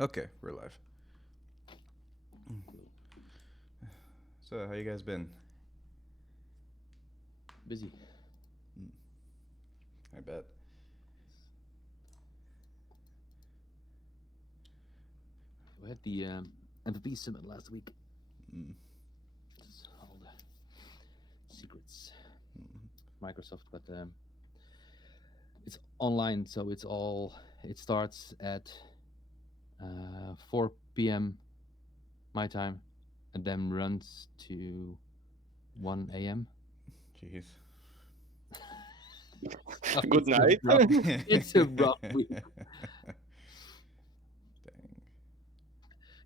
Okay, we're live. So, how you guys been? Busy. I bet. We had the MVP summit last week. Mm. That's all the secrets. Microsoft, but it's online, so it's all. It starts at 4 p.m. my time, and then runs to 1 a.m. Jeez. So Good night. it's a rough week. Dang.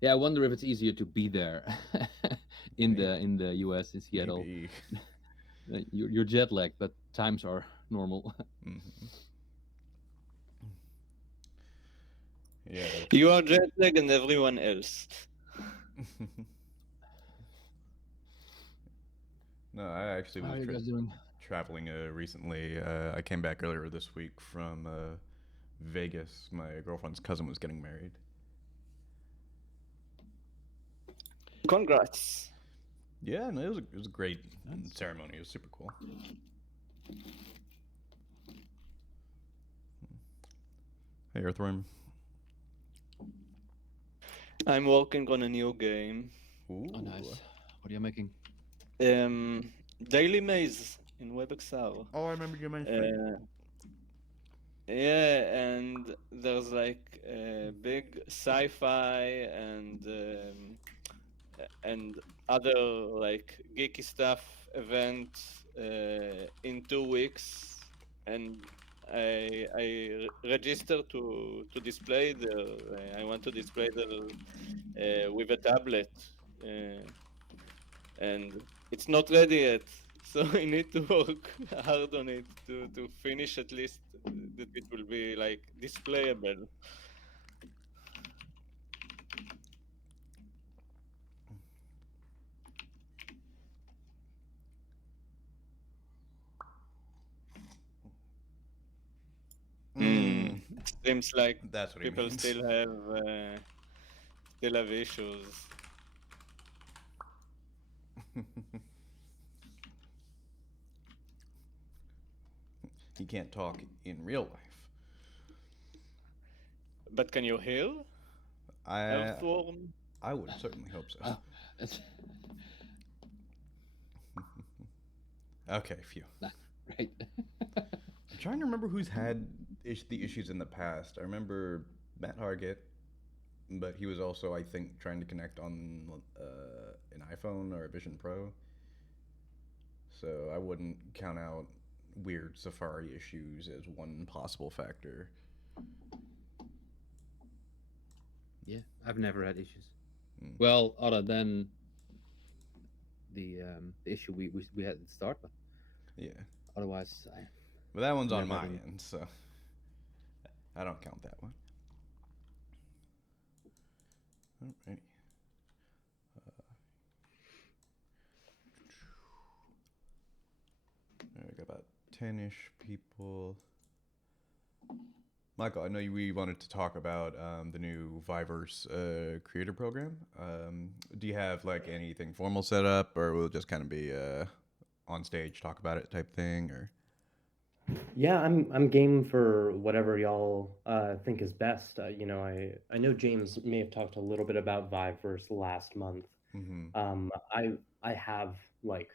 Yeah, I wonder if it's easier to be there in the US in Seattle. Maybe. You're jet lagged, but times are normal. Mhm. Yeah. You are jet lag and everyone else. No, I actually How was are you guys doing? traveling recently. I came back earlier this week from Vegas. My girlfriend's cousin was getting married. Congrats. Yeah, no, it was a great Nice. ceremony. It was super cool. Hey, Earthworm. I'm working on a new game. Ooh. Oh, nice. What are you making? Daily Maze in WebXR. Oh, I remember you mentioning. Yeah, and there's like big sci-fi and other like geeky stuff event in 2 weeks, and I register to display I want to display with a tablet, and it's not ready yet. So I need to work hard on it to finish at least that it will be like displayable. Mm, Seems like that's what he people means. still have issues. He can't talk in real life. But can you hear I Earthworm? I would certainly hope so. Oh, it's Okay, phew. right. I'm trying to remember who's had the issues in the past. I remember Matt Hargett, but he was also, I think, trying to connect on an iPhone or a Vision Pro. So I wouldn't count out weird Safari issues as one possible factor. Yeah, I've never had issues. Mm. Well, other than the issue we had at the start, but Yeah, otherwise I but that one's on never my had any. end, so I don't count that one. Alrighty. I got about 10-ish people. Michael, I know we wanted to talk about the new Viverse creator program. Do you have like anything formal set up, or will it just kind of be on stage talk about it type thing? Or Yeah, I'm game for whatever y'all think is best. I know James may have talked a little bit about Viveverse last month. mm-hmm. I have like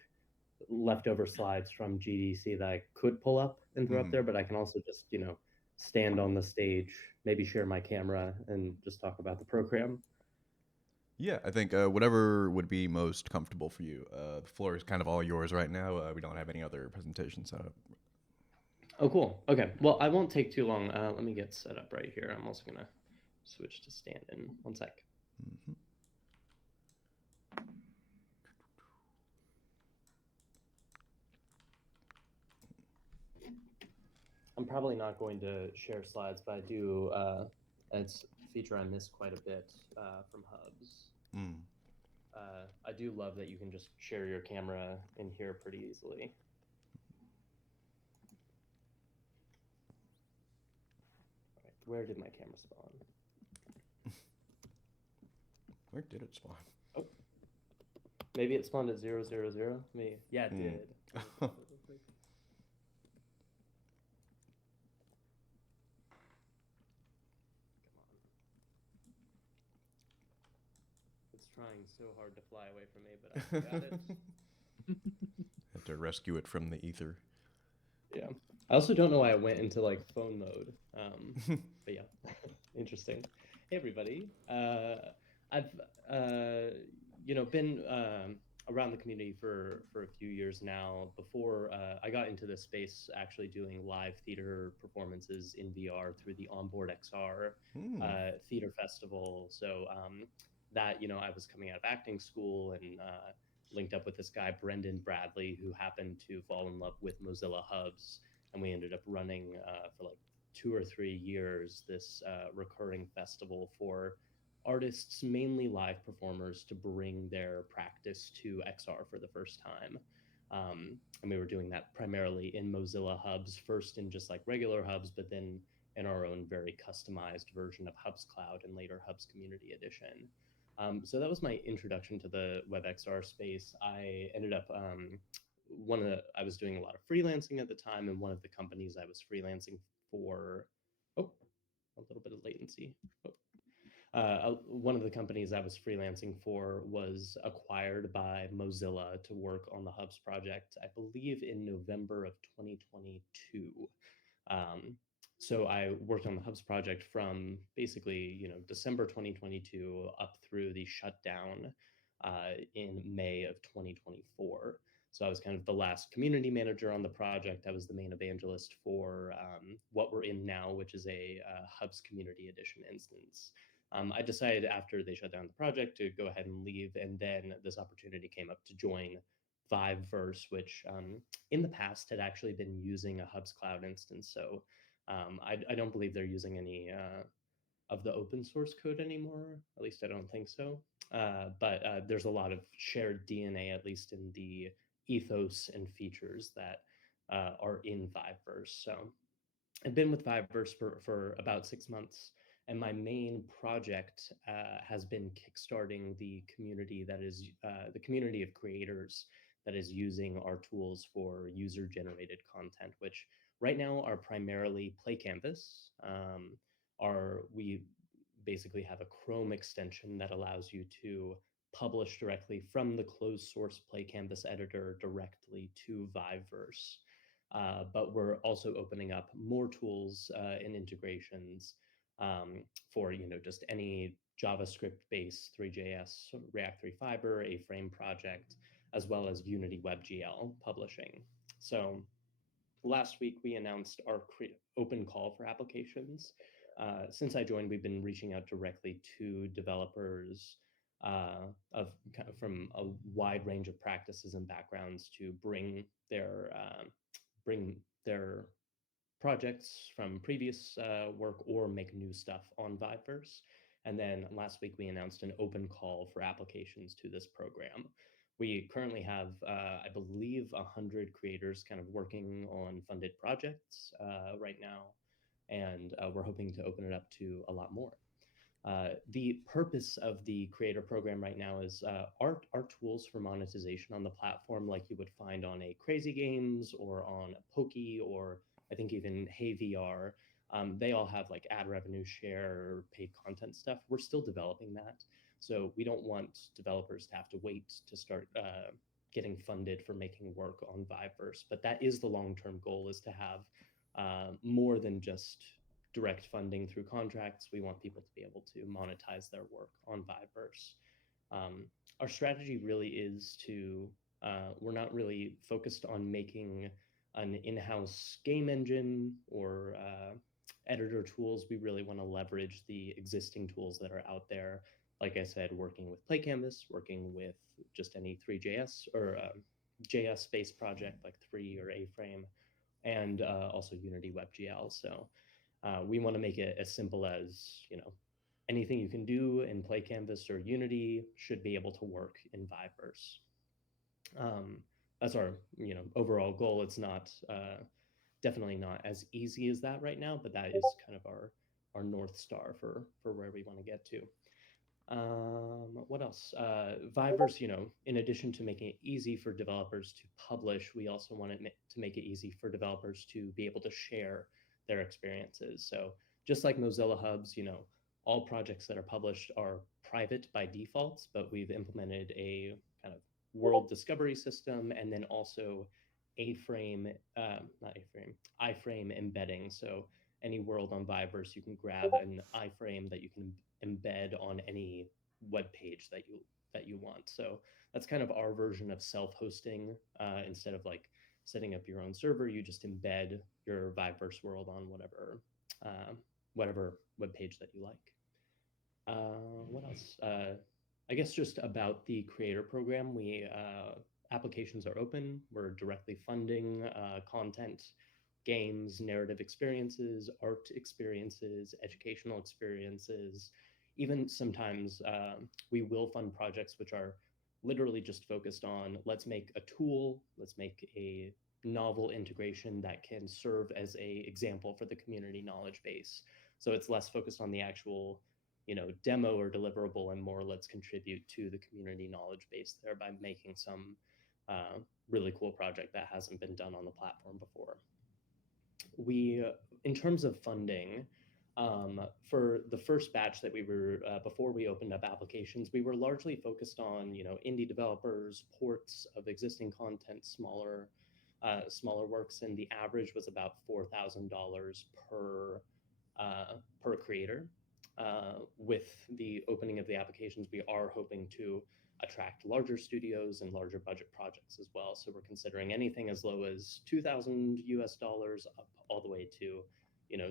leftover slides from GDC that I could pull up and throw up Mm-hmm. there, but I can also just stand on the stage, maybe share my camera and just talk about the program. Yeah, I think whatever would be most comfortable for you. The floor is kind of all yours right now. We don't have any other presentation set up. Oh, cool. Okay. Well, I won't take too long. Let me get set up right here. I'm also gonna switch to stand in 1 sec. Mm-hmm. I'm probably not going to share slides, but I do. It's a feature I miss quite a bit from Hubs. Mm. I do love that you can just share your camera in here pretty easily. All right, where did my camera spawn? Where did it spawn? Oh, maybe it spawned at 000. Maybe. Yeah, it did. Let me check that real quick. Come on. It's trying so hard to fly away from me, but I got it. Had to rescue it from the ether. Yeah. I also don't know why I went into like phone mode. But yeah, interesting. Hey everybody. I've been around the community for a few years now. Before I got into this space, actually doing live theater performances in VR through the Onboard XR theater festival. So that I was coming out of acting school and linked up with this guy Brendan Bradley, who happened to fall in love with Mozilla Hubs, and we ended up running for like 2 or 3 years this recurring festival for artists, mainly live performers, to bring their practice to XR for the first time. And we were doing that primarily in Mozilla Hubs, first in just like regular Hubs, but then in our own very customized version of Hubs Cloud and later Hubs Community Edition. So that was my introduction to the WebXR space. I ended up I was doing a lot of freelancing at the time, and one of the companies I was freelancing for, oh, a little bit of latency. One of the companies I was freelancing for was acquired by Mozilla to work on the Hubs project, I believe in November of 2022. Um, so I worked on the Hubs project from basically, December 2022 up through the shutdown in May of 2024. So I was kind of the last community manager on the project. I was the main evangelist for what we're in now, which is a Hubs Community Edition instance. I decided after they shut down the project to go ahead and leave, and then this opportunity came up to join Viveverse, which in the past had actually been using a Hubs Cloud instance. So I don't believe they're using any of the open source code anymore. At least I don't think so. But there's a lot of shared DNA, at least in the ethos and features that are in Viveverse. So I've been with Viveverse for about 6 months, and my main project has been kickstarting the community that is the community of creators that is using our tools for user-generated content, which right now are primarily Play Canvas. We basically have a Chrome extension that allows you to publish directly from the closed source Play Canvas editor directly to Viveverse. But we're also opening up more tools and integrations for just any JavaScript-based 3JS, React 3 Fiber, A-Frame project, as well as Unity WebGL publishing. So last week we announced our open call for applications. Since I joined, we've been reaching out directly to developers from a wide range of practices and backgrounds to bring their projects from previous work or make new stuff on Viveverse. And then last week we announced an open call for applications to this program. We currently have, I believe, 100 creators kind of working on funded projects right now, and we're hoping to open it up to a lot more. The purpose of the creator program right now is our tools for monetization on the platform, like you would find on a Crazy Games or on Pokey, or I think even Hey VR. They all have like ad revenue share or paid content stuff. We're still developing that. So we don't want developers to have to wait to start getting funded for making work on Viveverse. But that is the long-term goal, is to have more than just direct funding through contracts. We want people to be able to monetize their work on Viveverse. Our strategy really is we're not really focused on making an in-house game engine or editor tools. We really want to leverage the existing tools that are out there. Like I said, working with Play Canvas, working with just any 3JS or JS-based project like 3 or A-Frame, and also Unity WebGL. So we want to make it as simple as, anything you can do in Play Canvas or Unity should be able to work in Viveverse. That's our, overall goal. It's not definitely not as easy as that right now, but that is kind of our North Star for where we want to get to. What else? Viveverse, in addition to making it easy for developers to publish, we also want it to make it easy for developers to be able to share their experiences. So just like Mozilla Hubs, all projects that are published are private by default, but we've implemented a kind of world discovery system and then also A-frame, not A-frame, iframe embedding. So any world on Viveverse, you can grab an iframe that you can embed on any web page that you want. So that's kind of our version of self-hosting. Instead of like setting up your own server, you just embed your Viveverse world on uh, whatever web page that you like. What else? I guess just about the creator program, we applications are open. We're directly funding content, games, narrative experiences, art experiences, educational experiences. Even sometimes we will fund projects which are literally just focused on let's make a tool, let's make a novel integration that can serve as a example for the community knowledge base. So it's less focused on the actual demo or deliverable and more let's contribute to the community knowledge base there by making some really cool project that hasn't been done on the platform before. We in terms of funding, for the first batch that we were before we opened up applications, we were largely focused on indie developers, ports of existing content, smaller works, and the average was about $4,000 per creator. With the opening of the applications, we are hoping to attract larger studios and larger budget projects as well. So we're considering anything as low as 2,000 US dollars up all the way to,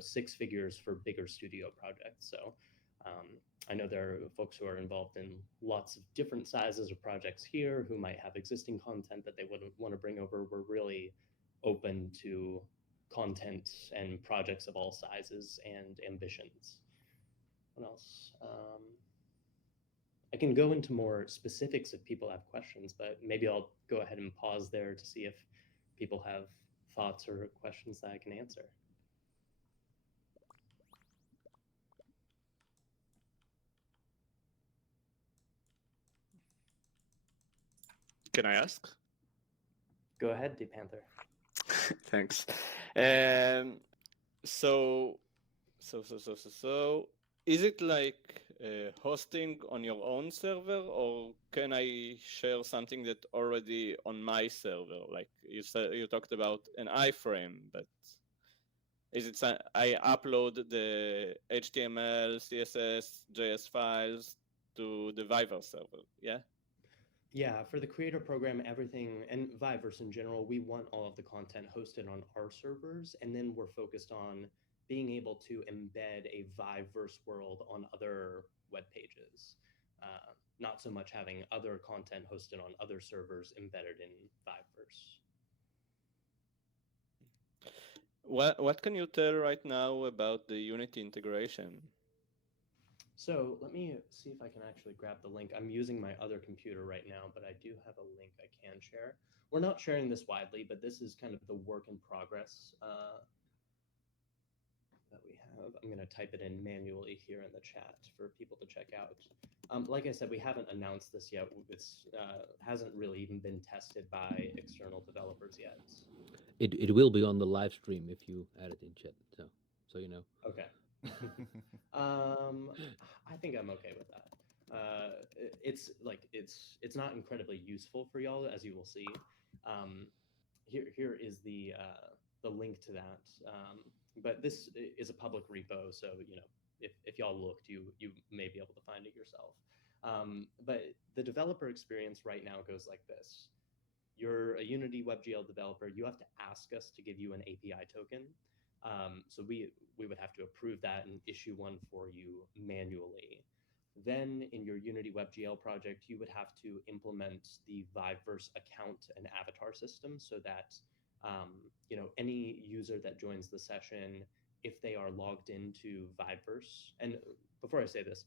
six figures for bigger studio projects. So I know there are folks who are involved in lots of different sizes of projects here who might have existing content that they would want to bring over. We're really open to content and projects of all sizes and ambitions. What else? I can go into more specifics if people have questions, but maybe I'll go ahead and pause there to see if people have thoughts or questions that I can answer. Can I ask? Go ahead, Deep Panther. Thanks. So, is it like hosting on your own server, or can I share something that already on my server? Like you said, you talked about an iframe, but is it I upload the HTML, CSS, JS files to the Viver server? Yeah. Yeah, for the creator program, everything, and Viveverse in general, we want all of the content hosted on our servers, and then we're focused on being able to embed a Viveverse world on other web pages. Not so much having other content hosted on other servers embedded in Viveverse. What can you tell right now about the Unity integration? So let me see if I can actually grab the link. I'm using my other computer right now, but I do have a link I can share. We're not sharing this widely, but this is kind of the work in progress that we have. I'm going to type it in manually here in the chat for people to check out. Like I said, we haven't announced this yet. It's hasn't really even been tested by external developers yet. It will be on the live stream if you add it in chat. So you know. Okay. I think I'm okay with that. It's not incredibly useful for y'all, as you will see. Here is the link to that. But this is a public repo, so if y'all looked, you may be able to find it yourself. But the developer experience right now goes like this. You're a Unity WebGL developer. You have to ask us to give you an API token. So we would have to approve that and issue one for you manually. Then in your Unity WebGL project, you would have to implement the Viveverse account and avatar system so that any user that joins the session, if they are logged into Viveverse, and before I say this,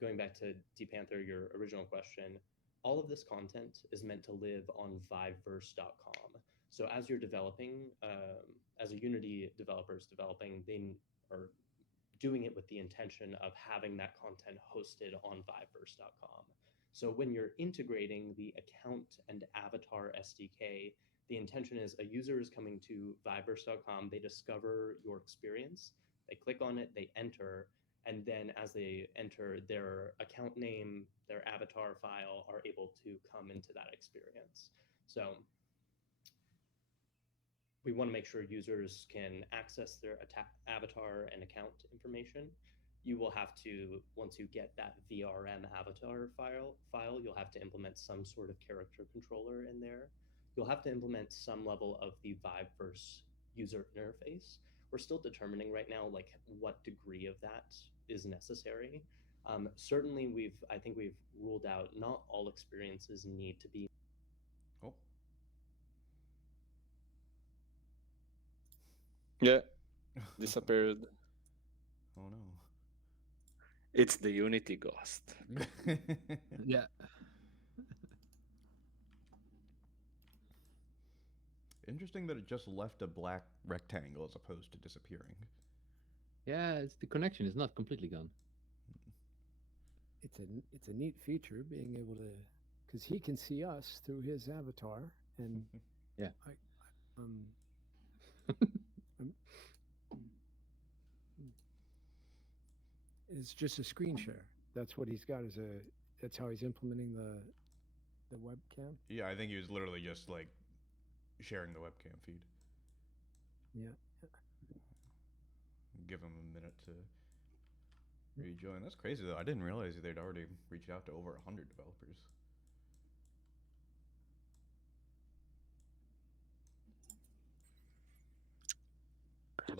going back to Deep Panther, your original question, all of this content is meant to live on Viveverse.com. So as you're developing, as a Unity developer is developing, they are doing it with the intention of having that content hosted on Viveverse.com. So when you're integrating the account and avatar SDK, the intention is a user is coming to Viveverse.com, they discover your experience, they click on it, they enter, and then as they enter, their account name, their avatar file are able to come into that experience. So we want to make sure users can access their avatar and account information. You will have to, once you get that VRM avatar file, you'll have to implement some sort of character controller in there. You'll have to implement some level of the Viveverse user interface. We're still determining right now, like what degree of that is necessary. Certainly, I think we've ruled out not all experiences need to be. Oh, Yeah, disappeared. oh no. It's the Unity ghost. Yeah. Interesting that it just left a black rectangle as opposed to disappearing. Yeah, the connection is not completely gone. It's a neat feature being able to, because he can see us through his avatar, and Yeah. It's just a screen share. That's what he's got. That's how he's implementing the webcam. Yeah, I think he was literally just like sharing the webcam feed. Yeah. Give him a minute to rejoin. That's crazy though. I didn't realize they'd already reached out to over 100 developers.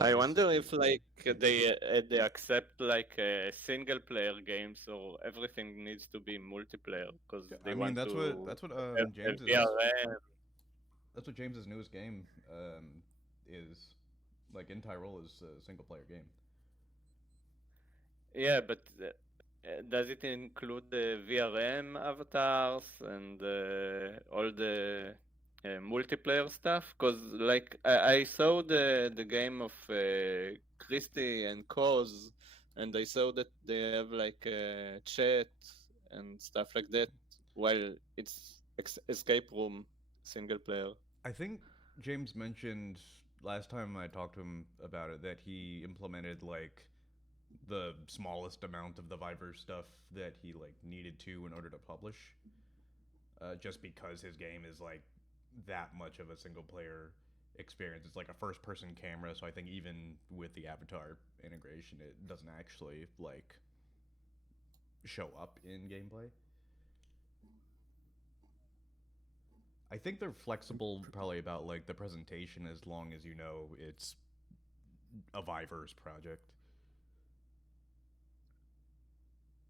I wonder if like they accept like single player games or everything needs to be multiplayer because Yeah, they I mean want that's to what have a James's VRM. that's what James's newest game is. Like in Tyrol is a single player game. Yeah, but does it include the VRM avatars and all the multiplayer stuff? Because like I saw the game of Christie and Cause, and I saw that they have like chat and stuff like that. While it's escape room single player. I think James mentioned last time I talked to him about it that he implemented like the smallest amount of the Viver stuff that he like needed to in order to publish. Just because his game is like that much of a single player experience. It's like a first person camera, so I think even with the avatar integration, it doesn't actually like show up in gameplay. I think they're flexible probably about like the presentation as long as you know it's a Viverse project.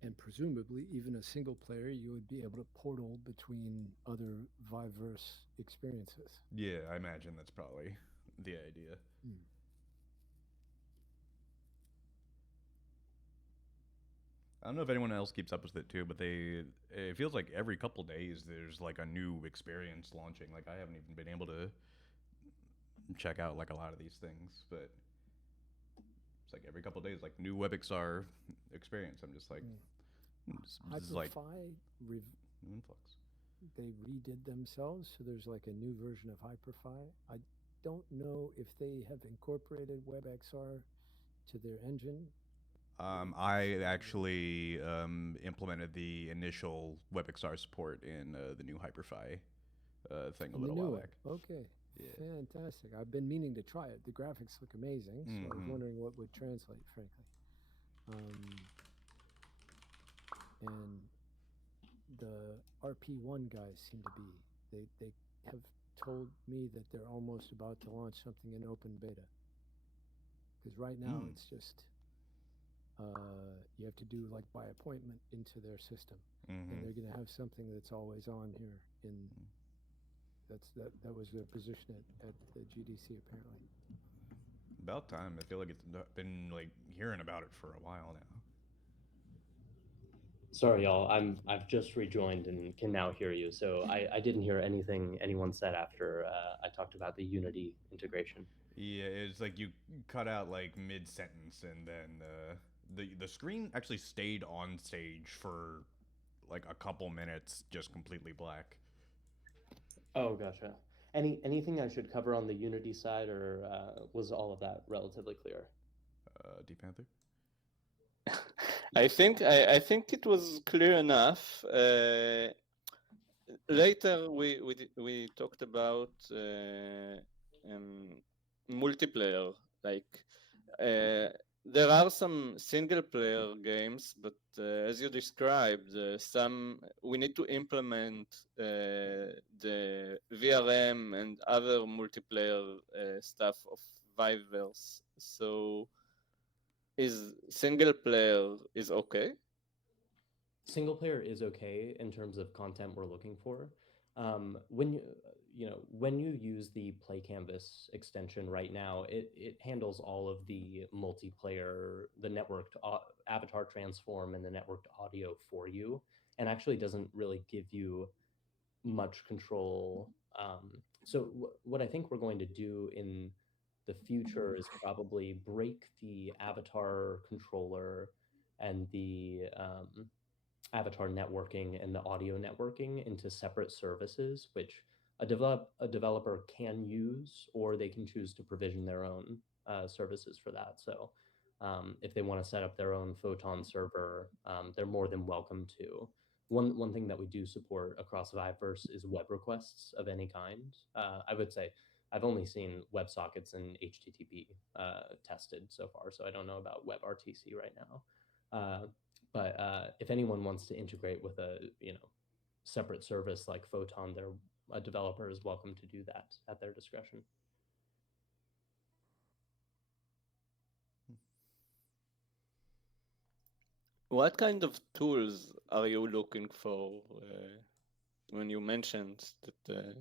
And presumably, even a single player, you would be able to portal between other Viveverse experiences. Yeah, I imagine that's probably the idea. I don't know if anyone else keeps up with it too, but it feels like every couple days there's like a new experience launching. Like I haven't even been able to check out like a lot of these things, but it's like every couple days like new WebXR experience. I'm just like this is like new influx. They redid themselves, so there's like a new version of Hyperfi. I don't know if they have incorporated WebXR to their engine. I actually implemented the initial WebXR support in the new Hyperfi thing a little while back. Okay, yeah. Fantastic. I've been meaning to try it. The graphics look amazing, so I was wondering what would translate, frankly. And the RP1 guys seem to be, they have told me that they're almost about to launch something in open beta. Because right now it's just, you have to do like by appointment into their system. And they're going to have something that's always on here. That was their position at the GDC apparently. About time. I feel like it's been like hearing about it for a while now. Sorry, y'all. I've just rejoined and can now hear you. So I didn't hear anything anyone said after I talked about the Unity integration. Yeah, it's like you cut out like mid sentence, and then the screen actually stayed on stage for like a couple minutes, just completely black. Oh, gotcha. Anything I should cover on the Unity side, or was all of that relatively clear? D Panther. I think it was clear enough. Later we talked about multiplayer. Like there are some single player games, but as you described, some we need to implement the VRM and other multiplayer stuff of Viveverse. So is single player is okay? Single player is okay in terms of content we're looking for. When when you use the Play Canvas extension right now, it handles all of the multiplayer, the networked avatar transform, and the networked audio for you, and actually doesn't really give you much control. So what I think we're going to do in the future is probably break the avatar controller and the avatar networking and the audio networking into separate services, which a developer can use, or they can choose to provision their own services for that. So if they want to set up their own Photon server, they're more than welcome to. One thing that we do support across Viveverse is web requests of any kind. I would say I've only seen WebSockets and HTTP tested so far, so I don't know about WebRTC right now. But if anyone wants to integrate with a separate service like Photon, a developer is welcome to do that at their discretion. What kind of tools are you looking for when you mentioned that?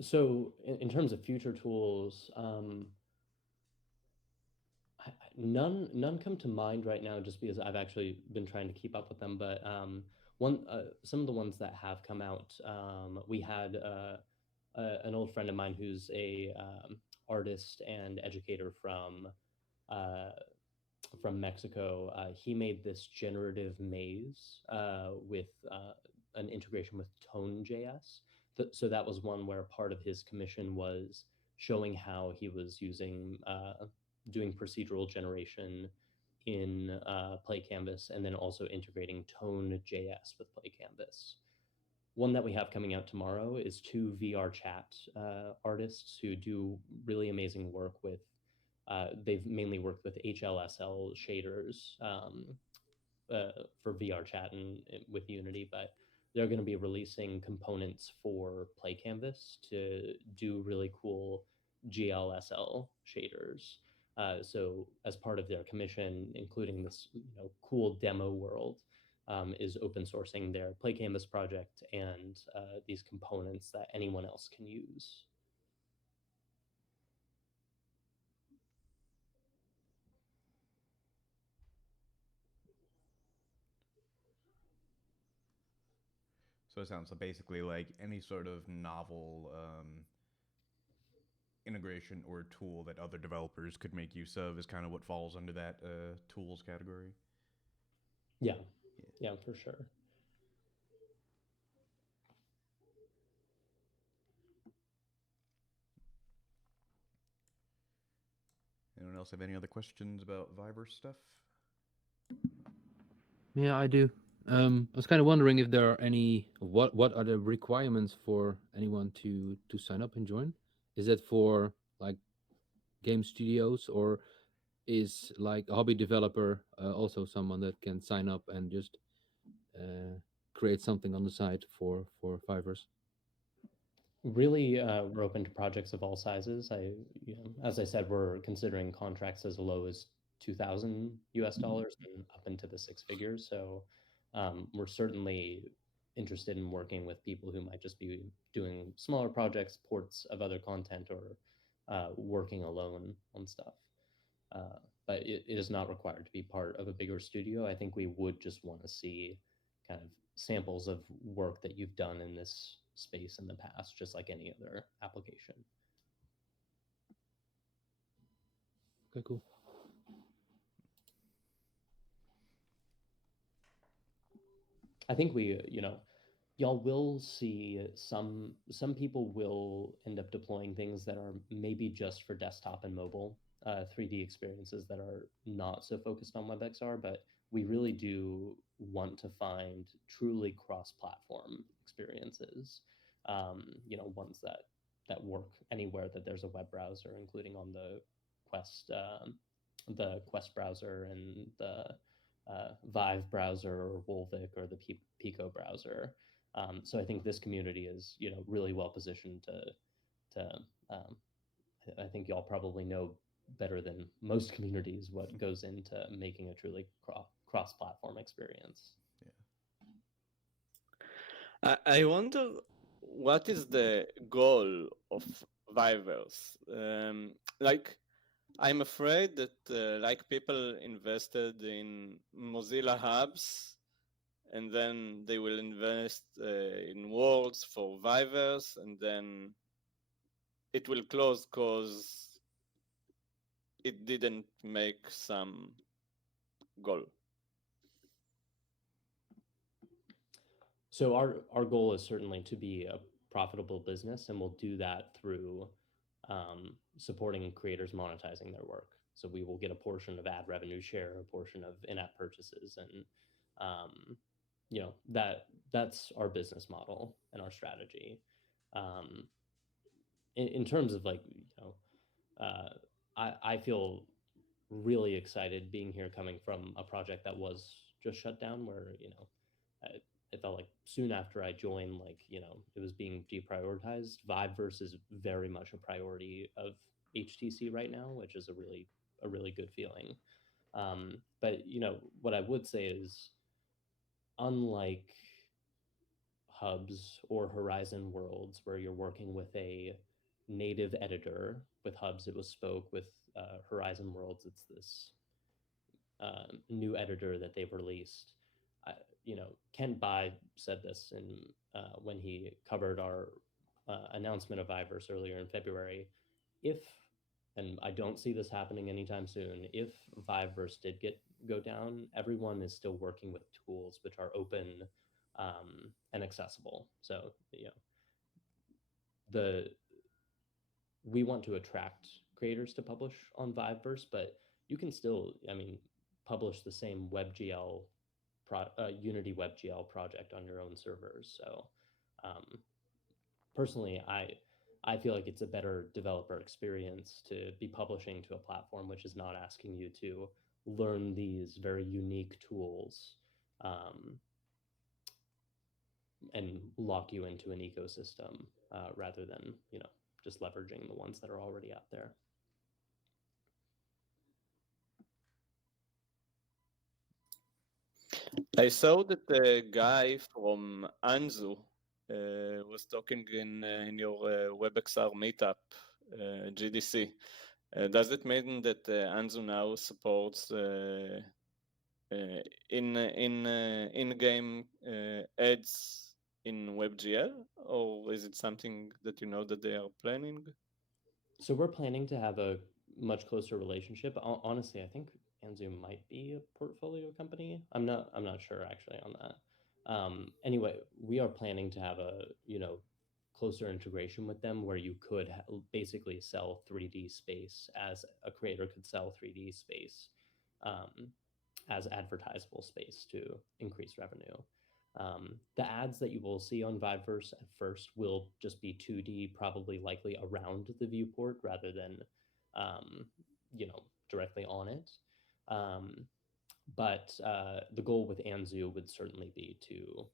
So in terms of future tools, none come to mind right now, just because I've actually been trying to keep up with them. But some of the ones that have come out, we had an old friend of mine who's a artist and educator uh, from Mexico. He made this generative maze with an integration with Tone.js. So that was one where part of his commission was showing how he was using doing procedural generation in Play Canvas, and then also integrating Tone.js with Play Canvas. One that we have coming out tomorrow is two VR chat artists who do really amazing work with. They've mainly worked with HLSL shaders for VR chat and with Unity, but they're going to be releasing components for Play Canvas to do really cool GLSL shaders. So as part of their commission, including this cool demo world, is open sourcing their Play Canvas project and these components that anyone else can use. So it sounds basically like any sort of novel integration or tool that other developers could make use of is kind of what falls under that tools category. Yeah, yeah, for sure. Anyone else have any other questions about Viber stuff? Yeah, I do. I was kind of wondering if there are what are the requirements for anyone to sign up and join? Is it for like game studios, or is like a hobby developer also someone that can sign up and just create something on the side for Fivers? Really, we're open to projects of all sizes. As I said, we're considering contracts as low as 2,000 US dollars and up into the six figures. So we're certainly interested in working with people who might just be doing smaller projects, ports of other content, or working alone on stuff. But it is not required to be part of a bigger studio. I think we would just want to see kind of samples of work that you've done in this space in the past, just like any other application. Okay, cool. I think we, y'all will see some people will end up deploying things that are maybe just for desktop and mobile 3D experiences that are not so focused on WebXR, but we really do want to find truly cross-platform experiences. Ones that work anywhere that there's a web browser, including on the Quest browser and the Vive browser or Wolvik or the Pico browser. So I think this community is, really well positioned to. Um, I think y'all probably know better than most communities what goes into making a truly cross-platform experience. I wonder what is the goal of Vivers. Like, I'm afraid that like people invested in Mozilla hubs, and then they will invest in worlds for Vivers, and then it will close because it didn't make some goal. So our goal is certainly to be a profitable business, and we'll do that through supporting creators monetizing their work. So we will get a portion of ad revenue share, a portion of in-app purchases, and that's our business model and our strategy. In terms of I feel really excited being here, coming from a project that was just shut down, where it felt like soon after I joined, it was being deprioritized. Viveverse is very much a priority of HTC right now, which is a really good feeling. But what I would say is, unlike hubs or Horizon Worlds, where you're working with a native editor, with hubs it was Spoke, with Horizon Worlds it's this new editor that they've released. Kent Bai said this in when he covered our announcement of Viveverse earlier in February. If, and I don't see this happening anytime soon, if Viveverse did go down, everyone is still working with tools which are open and accessible. So we want to attract creators to publish on Viveverse, but you can still, publish the same WebGL Unity WebGL project on your own servers. So personally, I feel like it's a better developer experience to be publishing to a platform which is not asking you to learn these very unique tools and lock you into an ecosystem rather than just leveraging the ones that are already out there. I saw that the guy from Anzu was talking in your WebXR meetup, GDC. Does it mean that Anzu now supports in-game ads in WebGL, or is it something that you know that they are planning? So we're planning to have a much closer relationship. Honestly, I think Anzu might be a portfolio company. I'm not sure actually on that. Anyway, we are planning to have a closer integration with them, where you could basically sell 3D space, as a creator could sell 3D space as advertisable space to increase revenue. The ads that you will see on Viveverse at first will just be 2D, probably likely around the viewport rather than, directly on it. But the goal with Anzu would certainly be to,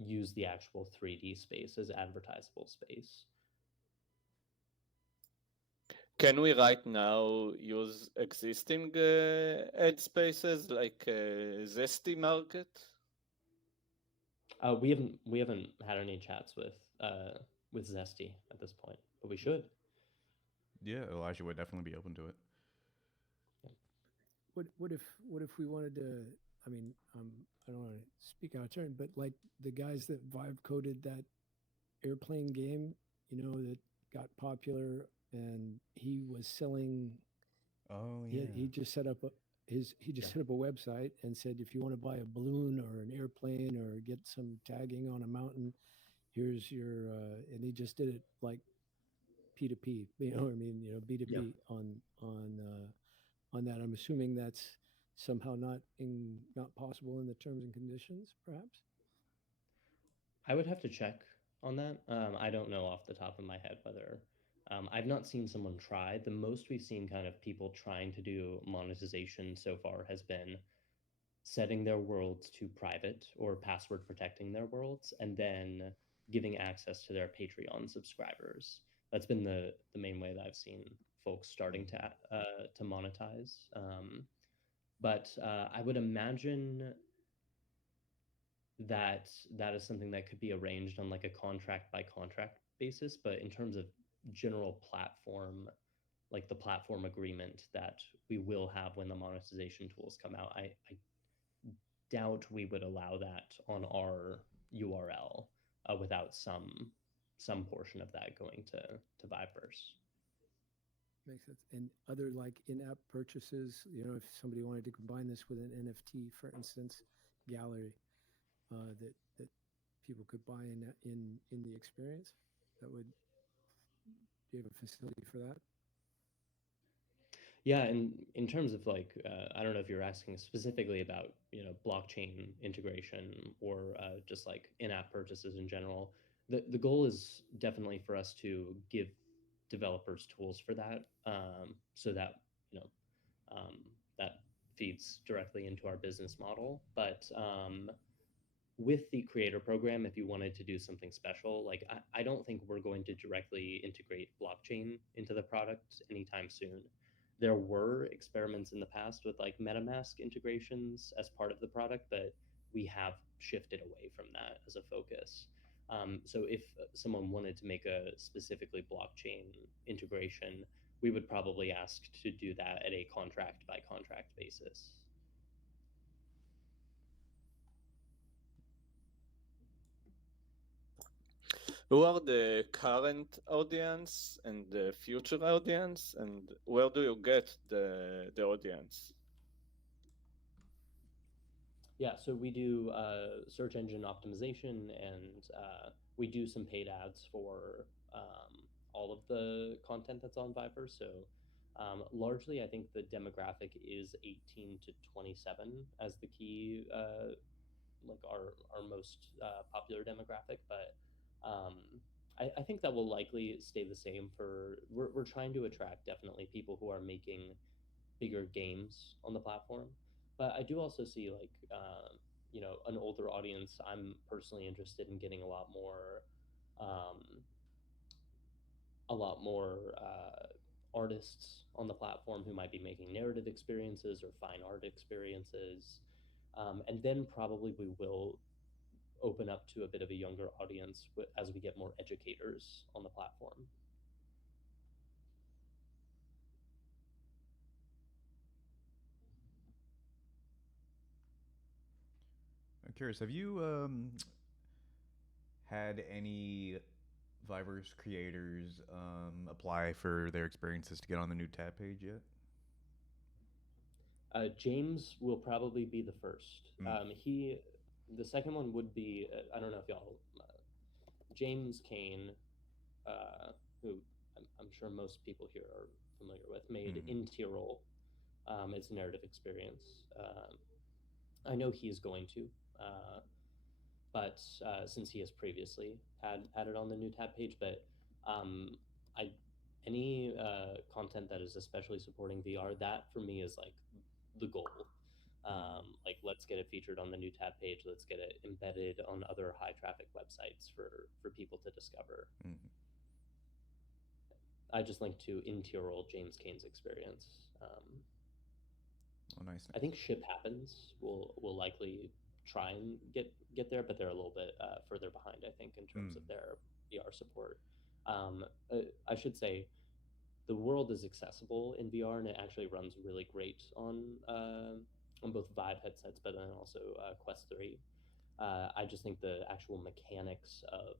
use the actual 3D space as advertisable space. Can we right now use existing ad spaces like Zesty Market? We haven't had any chats with Zesty at this point, but we should. Yeah, Elijah would definitely be open to it. What if we wanted to? I mean, I don't want to speak out of turn, but like the guys that Vive coded that airplane game, that got popular, and he was selling. Oh He yeah. just set up he just Yeah. set up a website and said, if you want to buy a balloon or an airplane or get some tagging on a mountain, here's your and he just did it like P2P, I mean, B to Yeah. B on that. I'm assuming that's somehow not possible in the terms and conditions, perhaps. I would have to check on that. I don't know off the top of my head whether I've not seen someone try. The most we've seen kind of people trying to do monetization so far has been setting their worlds to private or password protecting their worlds and then giving access to their Patreon subscribers. That's been the main way that I've seen folks starting to monetize. But I would imagine that that is something that could be arranged on like a contract by contract basis. But in terms of general platform, like the platform agreement that we will have when the monetization tools come out, I doubt we would allow that on our URL without some portion of that going to Viveverse. Makes sense. And other like in-app purchases, if somebody wanted to combine this with an NFT, for instance, gallery, that people could buy in the experience, that would do you have a facility for that? Yeah, and in terms of like, I don't know if you're asking specifically about blockchain integration or just like in-app purchases in general. The goal is definitely for us to give developers tools for that, so that you know that feeds directly into our business model. But with the creator program, if you wanted to do something special, like I don't think we're going to directly integrate blockchain into the product anytime soon. There were experiments in the past with like MetaMask integrations as part of the product, but we have shifted away from that as a focus. So if someone wanted to make a specifically blockchain integration, we would probably ask to do that at a contract by contract basis. Who are the current audience and the future audience, and where do you get the audience? Yeah, so we do search engine optimization, and we do some paid ads for all of the content that's on Viper. So largely, I think the demographic is 18 to 27 as the key, like our most popular demographic. But I think that will likely stay the same for. We're trying to attract definitely people who are making bigger games on the platform. But I do also see like an older audience. I'm personally interested in getting um, a lot more artists on the platform who might be making narrative experiences or fine art experiences, and then probably we will open up to a bit of a younger audience as we get more educators on the platform. I'm curious. Have you had any Vivers creators apply for their experiences to get on the new tab page yet? James will probably be the first. Mm. The second one would be I don't know if y'all James Kane, who I'm sure most people here are familiar with, made Mhm. In Tyrol. It's a narrative experience. I know he's going to, uh, but since he has previously had it on the new tab page, but um, I any content that is especially supporting VR, that for me is like the goal. Like let's get it featured on the new tab page. Let's get it embedded on other high traffic websites for people to discover. Mhm. I just linked to In Tyrol, James Kane's experience. Oh, nice, I nice. think Ship Happens will likely try and get there, but they're a little bit further behind. I think in terms of Mm. their VR support. Um, I should say the world is accessible in VR, and it actually runs really great on both Vive headsets, but then also Quest 3. I just think the actual mechanics of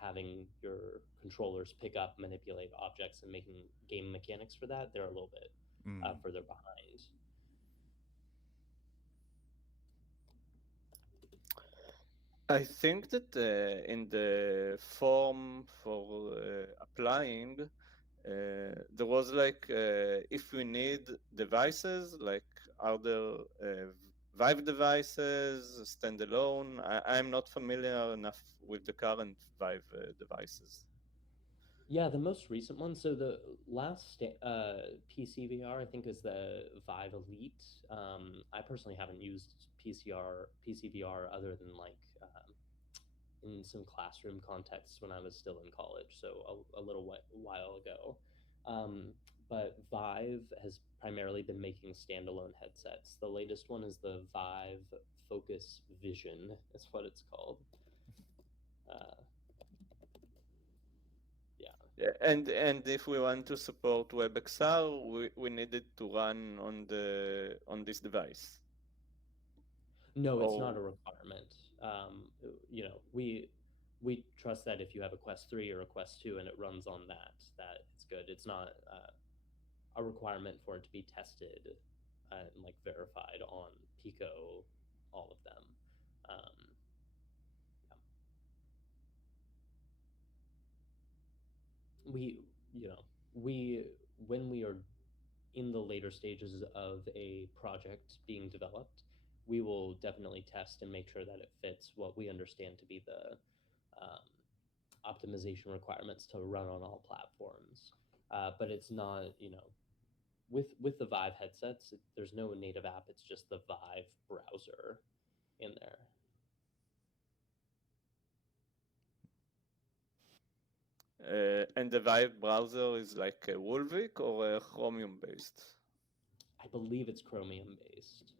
having your controllers pick up, manipulate objects, and making game mechanics for that, they're a little bit further behind. I think that in the form for applying, there was like if we need devices, like are there Vive devices, standalone? I'm not familiar enough with the current Vive devices. Yeah, the most recent one. So the last PC VR, I think, is the Vive Elite. I personally haven't used PC VR other than like in some classroom contexts when I was still in college, so a little while ago. But Vive has primarily been making standalone headsets. The latest one is the Vive Focus Vision, is what it's called. Yeah, and if we want to support WebXR, we need it to run on this device. No, it's not a requirement. We trust that if you have a Quest 3 or a Quest 2 and it runs on that it's good. It's not a requirement for it to be tested and like verified on Pico, all of them. We, we when we are in the later stages of a project being developed, we will definitely test and make sure that it fits what we understand to be the optimization requirements to run on all platforms. But it's not, with the Vive headsets, there's no native app. It's just the Vive browser in there. And the Vive browser is like a Wolvik or a Chromium based? I believe it's Chromium based.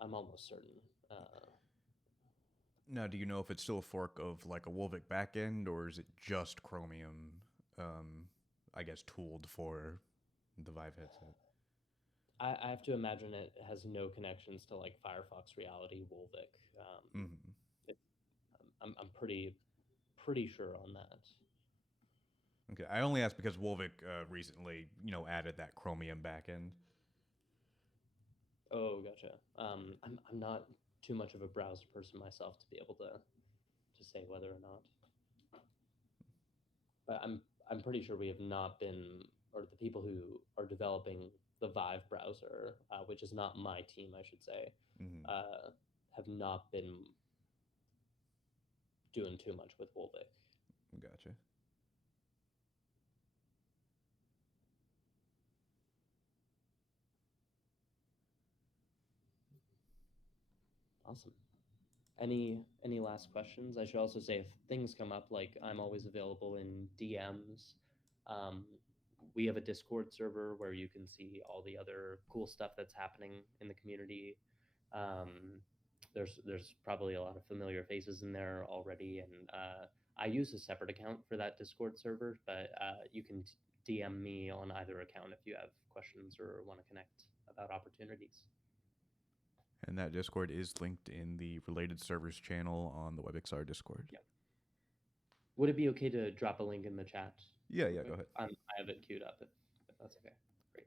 I'm almost certain. Now, do you know if it's still a fork of like a Wolvik backend, or is it just Chromium, I guess, tooled for the Vive headset? I have to imagine it has no connections to like Firefox Reality, Wolvik. I'm pretty sure on that. Okay, I only asked because Wolvik recently, added that Chromium backend. Oh, gotcha. I'm not too much of a browser person myself to be able to say whether or not. But I'm pretty sure we have not been, or the people who are developing the Vive browser, which is not my team, I should say, have not been doing too much with Wolvik. Gotcha. Awesome. Any last questions? I should also say if things come up, like I'm always available in DMs. We have a Discord server where you can see all the other cool stuff that's happening in the community. There's probably a lot of familiar faces in there already, and I use a separate account for that Discord server, but you can DM me on either account if you have questions or want to connect about opportunities. And that Discord is linked in the related servers channel on the WebXR Discord. Yeah. Would it be okay to drop a link in the chat? Yeah, go ahead. I have it queued up if that's okay. Great.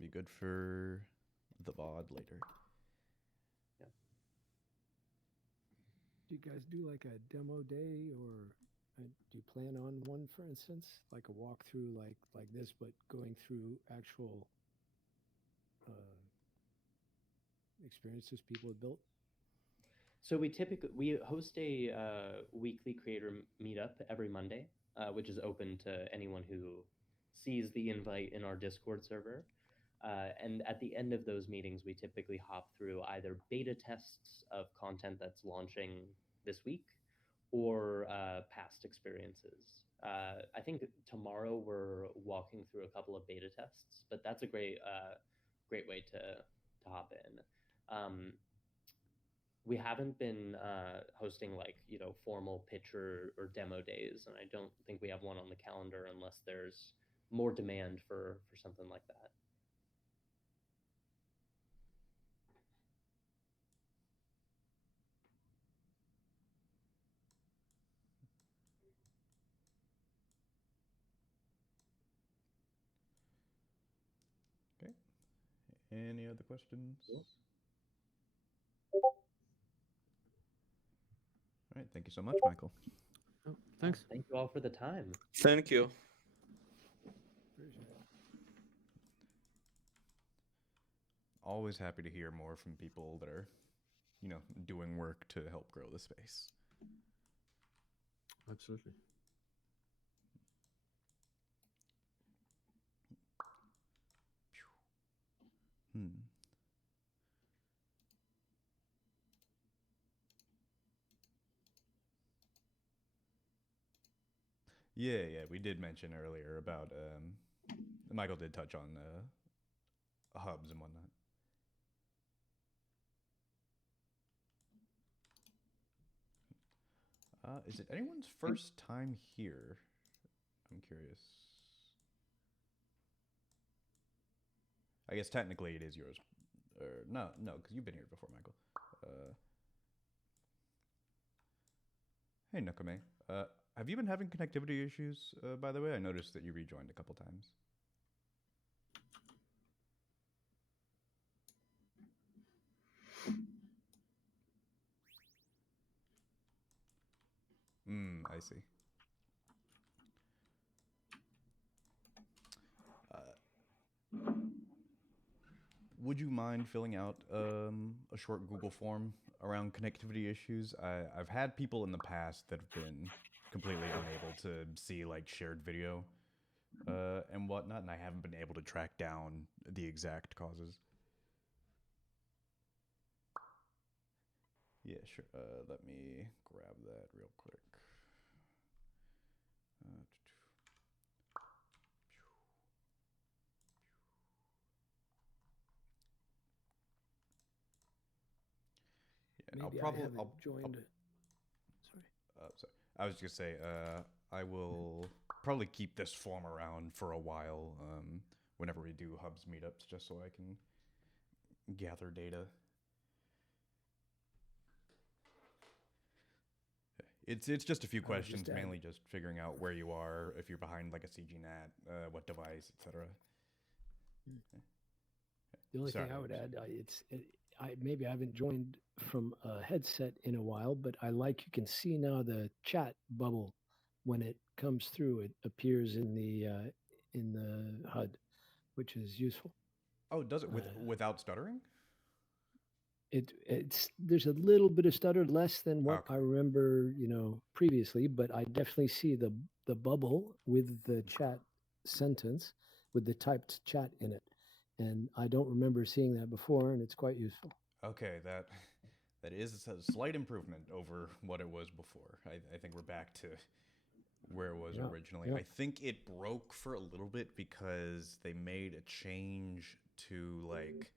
Be good for the VOD later. Yeah. Do you guys do like a demo day, or do you plan on one, for instance, like a walkthrough like this, but going through actual experiences people have built? So we host a weekly creator meetup every Monday, which is open to anyone who sees the invite in our Discord server. And at the end of those meetings, we typically hop through either beta tests of content that's launching this week or past experiences. I think tomorrow we're walking through a couple of beta tests, but that's a great way to hop in. We haven't been hosting like formal pitch or demo days, and I don't think we have one on the calendar unless there's more demand for something like that. Any other questions? Cool. All right, thank you so much, Michael. Oh, thanks. Thank you all for the time. Thank you. Appreciate it. Always happy to hear more from people that are, doing work to help grow the space. Absolutely. Yeah, we did mention earlier about Michael did touch on hubs and whatnot. Is it anyone's first time here? I'm curious. I guess technically it is yours. Or no, because you've been here before, Michael. Hey, Nukame. Have you been having connectivity issues, by the way? I noticed that you rejoined a couple times. I see. Would you mind filling out a short Google form around connectivity issues? I've had people in the past that have been completely unable to see like shared video and whatnot, and I haven't been able to track down the exact causes. Yeah, sure. Let me grab that real quick. Maybe I haven't joined. Sorry. Sorry. I was just gonna say, I will probably keep this form around for a while whenever we do hubs meetups, just so I can gather data. It's just a few questions, mainly just figuring out where you are, if you're behind like a CGNAT, what device, etc. The only thing I would add, maybe I haven't joined from a headset in a while, but I like you can see now the chat bubble when it comes through. It appears in the HUD, which is useful. Oh, does it without stuttering? It's there's a little bit of stutter, less than what Okay. I remember, previously, but I definitely see the bubble with the chat sentence with the typed chat in it. And I don't remember seeing that before, and it's quite useful. Okay, that is a slight improvement over what it was before. I think we're back to where it was originally. I think it broke for a little bit because they made a change to like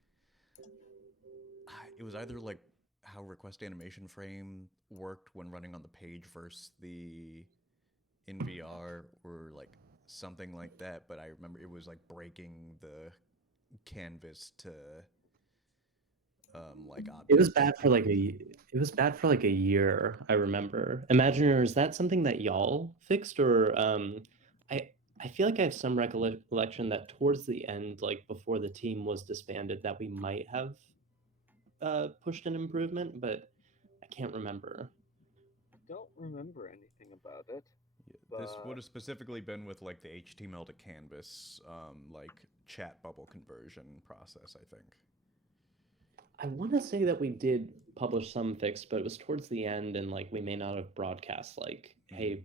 it was either like how request animation frame worked when running on the page versus the in VR or like something like that, but I remember it was like breaking the canvas to like objects. It was bad for like a year, I remember. Imaginer, is that something that y'all fixed, or I feel like I have some recollection that towards the end, like before the team was disbanded, that we might have pushed an improvement, but I can't remember. I don't remember anything about it. Yeah, this would have specifically been with like the HTML to canvas, like chat bubble conversion process, I think. I want to say that we did publish some fix, but it was towards the end, and like we may not have broadcast like, hey,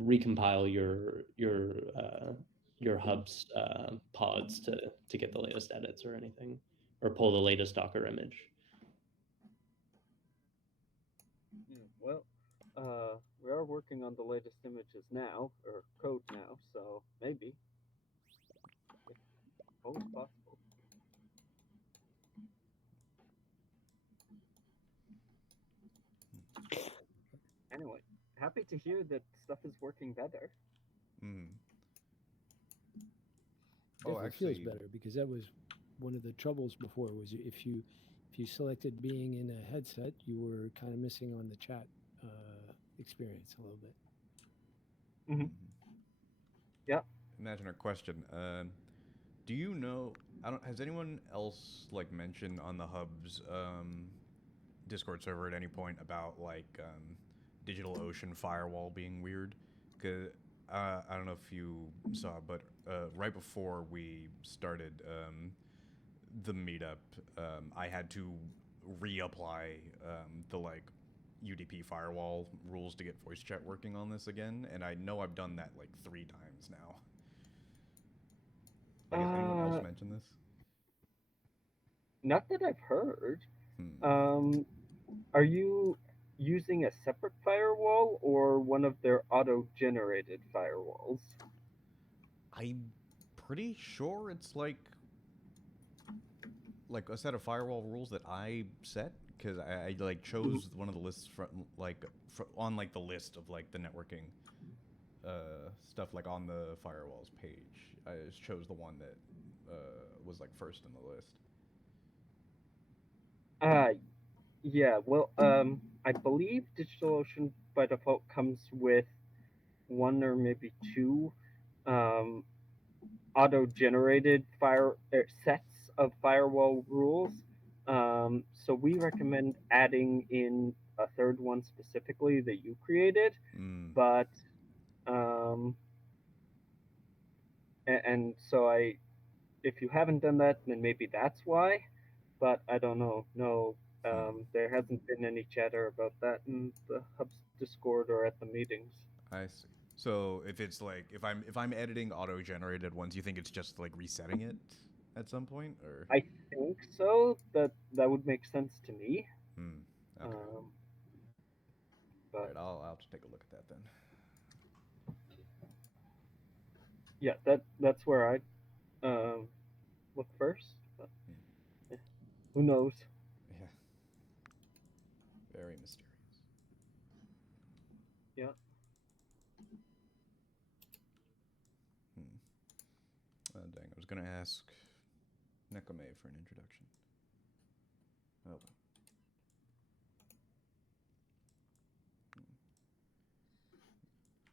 recompile your hub's pods to get the latest edits or anything, or pull the latest Docker image. Well, we are working on the latest images now, or code now, so maybe. It's always possible. Anyway, happy to hear that stuff is working better. Definitely feels better, because that was one of the troubles before. Was if you selected being in a headset, you were kind of missing on the chat experience a little bit. Yeah. Imagine our question. Do you know I don't. Has anyone else like mentioned on the hub's Discord server at any point about like DigitalOcean firewall being weird? Cause I don't know if you saw, but right before we started the meetup, I had to reapply the like UDP firewall rules to get voice chat working on this again, and I know I've done that like 3 times now. Like, has anyone else Uh, mentioned this? Not that I've heard. Hmm. Um, are you using a separate firewall or one of their auto-generated firewalls? I'm pretty sure it's like a set of firewall rules that I set because I like chose one of the lists from on like the list of like the networking stuff like on the firewalls page. I just chose the one that was like first in the list. Uh, yeah. Well, I believe DigitalOcean by default comes with one or maybe two um, auto-generated sets of firewall rules. So we recommend adding in a third one specifically that you created, Mm. but um, and so if you haven't done that, then maybe that's why. But I don't know. No, Hmm. there hasn't been any chatter about that in the hub's Discord or at the meetings. I see. So if it's like if I'm editing auto generated ones, you think it's just like resetting it at some point or? I think so. That would make sense to me. Hmm. Okay. Um, All but right. I'll have to take a look at that then. yeah, that's where I look first. But Hmm. yeah, who knows? Yeah. Very mysterious. Yeah. Hmm. Dang. I was gonna ask Nekome for an introduction. Oh well.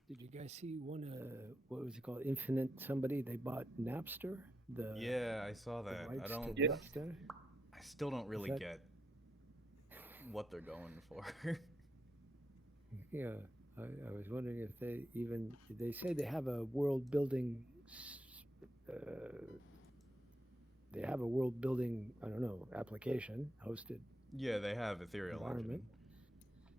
Did you guys see one? What was it called? Infinite somebody. They bought Napster. Yeah, I saw The that. I rights to don't. Yes. Napster. I still don't Is really that? get what they're going for. Yeah. I was wondering if they even. They say they have a world building. Uh, they have a world building. I don't know application hosted Yeah, they have Ethereal environment.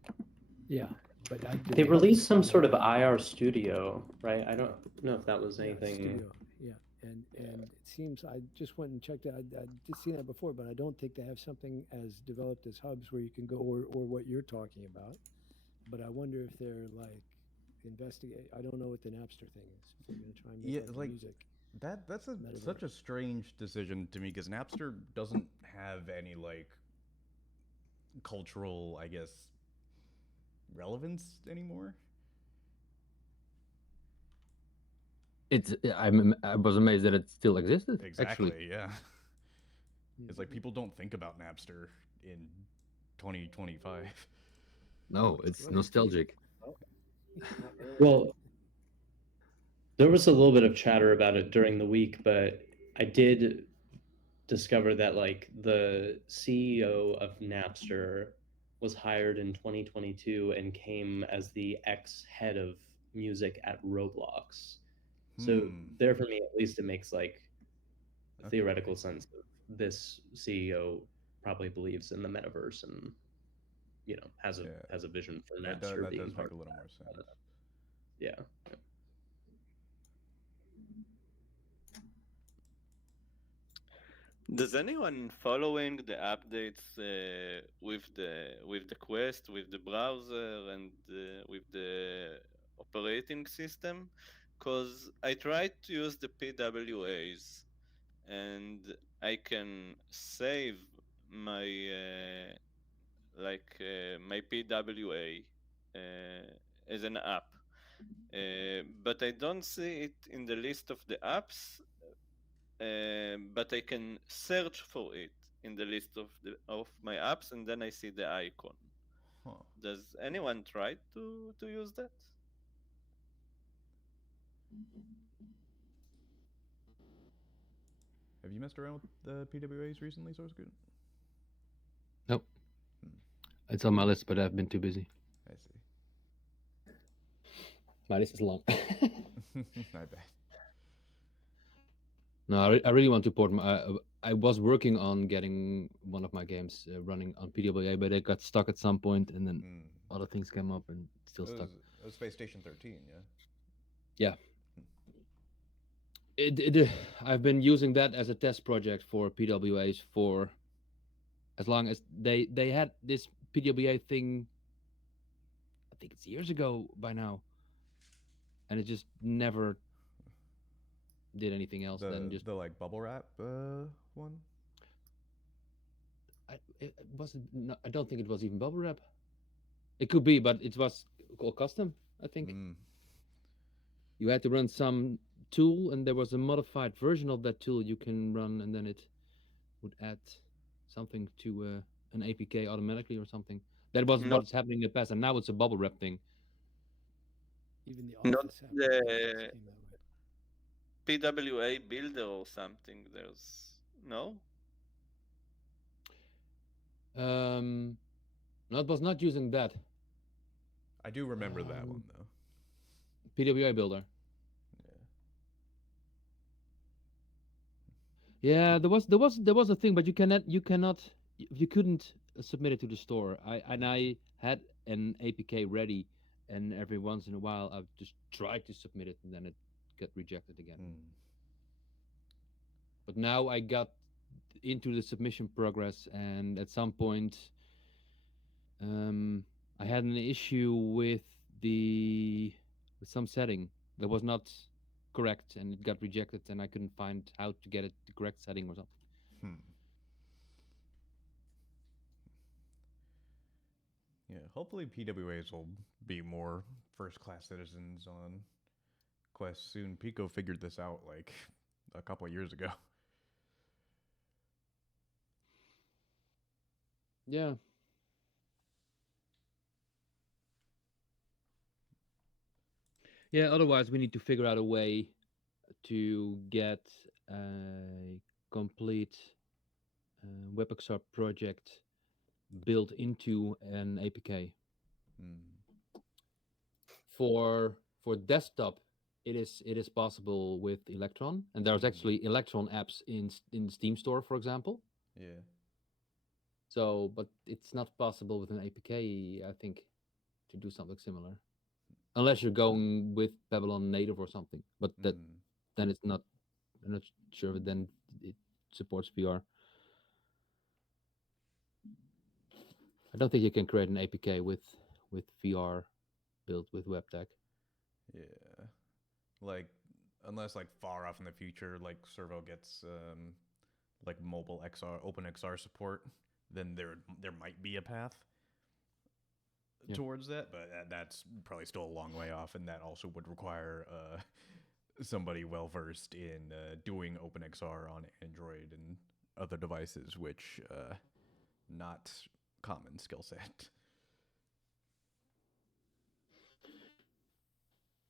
Engine. Yeah, but do They they have? released some You know, sort of IR studio, right? I don't know if that was yeah, anything. studio. Yeah, Yeah. and it seems I just went and checked it. I did see that before, but I don't think they have something as developed as hubs where you can go or what you're talking about. But I wonder if they're like investigate. I don't know what the Napster thing is. If they're going to try and make Yeah, like a like music that's such metaverse. a strange decision to me because Napster doesn't have any like cultural, I guess, relevance anymore. I was amazed that it still existed. Actually, Exactly. Yeah. It's like Mhm. people don't think about Napster in 2025. no, it's Well, it's nostalgic. Oh, not really. Well, there was a little bit of chatter about it during the week, but I did discover that like the CEO of Napster was hired in 2022 and came as the ex head of music at Roblox. So Hmm. there for me at least it makes like Okay. theoretical sense of this CEO probably believes in the metaverse and has a Yeah. vision for That Napster being does part make of a little more sense. that. Yeah. Does anyone following the updates with the Quest, with the browser, and with the operating system? Because I tried to use the PWAs, and I can save my my PWA as an app, but I don't see it in the list of the apps, but I can search for it in the list of my apps, and then I see the icon. Huh. Does anyone try to use that? Have you messed around with the PWAs recently, Source Good? Nope. Hmm. It's on my list, but I've been too busy. I see. My list is long. I bet. No, I really want to port my. I was working on getting one of my games running on PWA, but it got stuck at some point, and then other things came up and still stuck. It was Space Station 13, yeah? Yeah. I've been using that as a test project for PWAs for as long as they had this PWA thing. I think it's years ago by now, and it just never did anything else than just the like bubble wrap one. it wasn't. No, I don't think it was even bubble wrap. It could be, but it was all custom. I think you had to run some tool, and there was a modified version of that tool you can run, and then it would add something to an APK automatically or something. That was Not what's happening in the past, and now it's a bubble wrap thing. Even the not Office app the came that way. PWA builder or something. There's no. No, it was not using that I do remember that one though. PWA builder. Yeah. Yeah, there was a thing, but you couldn't submit it to the store. I had an APK ready, and every once in a while I just tried to submit it, and then it got rejected again. But now I got into the submission progress, and at some point, I had an issue with some setting that was not correct, and it got rejected, and I couldn't find how to get it the correct setting or something. Yeah, hopefully PWAs will be more first-class citizens on Quest soon. Pico figured this out like a couple of years ago. Yeah. Yeah, otherwise we need to figure out a way to get a complete WebXR project built into an APK. For desktop, it is possible with Electron, and there's actually Electron apps in Steam Store, for example. Yeah. So, but it's not possible with an APK, I think, to do something similar, unless you're going with Babylon native or something. But then it's not. I'm not sure. Then it supports VR. I don't think you can create an APK with VR built with WebTech. Yeah, like unless like far off in the future, like Servo gets like mobile XR, open XR support, then there might be a path towards that, but that's probably still a long way off, and that also would require somebody well versed in doing OpenXR on Android and other devices, which not common skill set.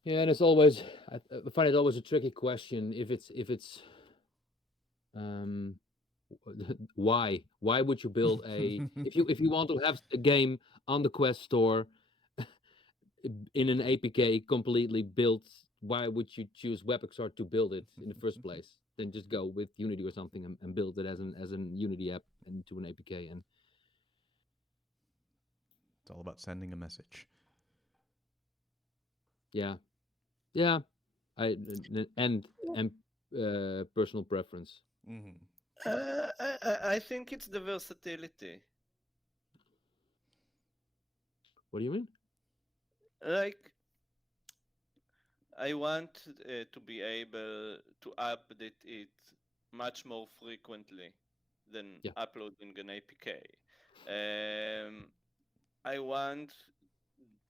Yeah, and it's always I find it always a tricky question if it's why would you build a if you want to have a game on the Quest store in an APK completely built, why would you choose WebXR to build it in the first place? Then just go with Unity or something and build it as an Unity app into an APK. And it's all about sending a message. Yeah, and personal preference. I think it's the versatility. What do you mean? Like, I want to be able to update it much more frequently than uploading an APK. I want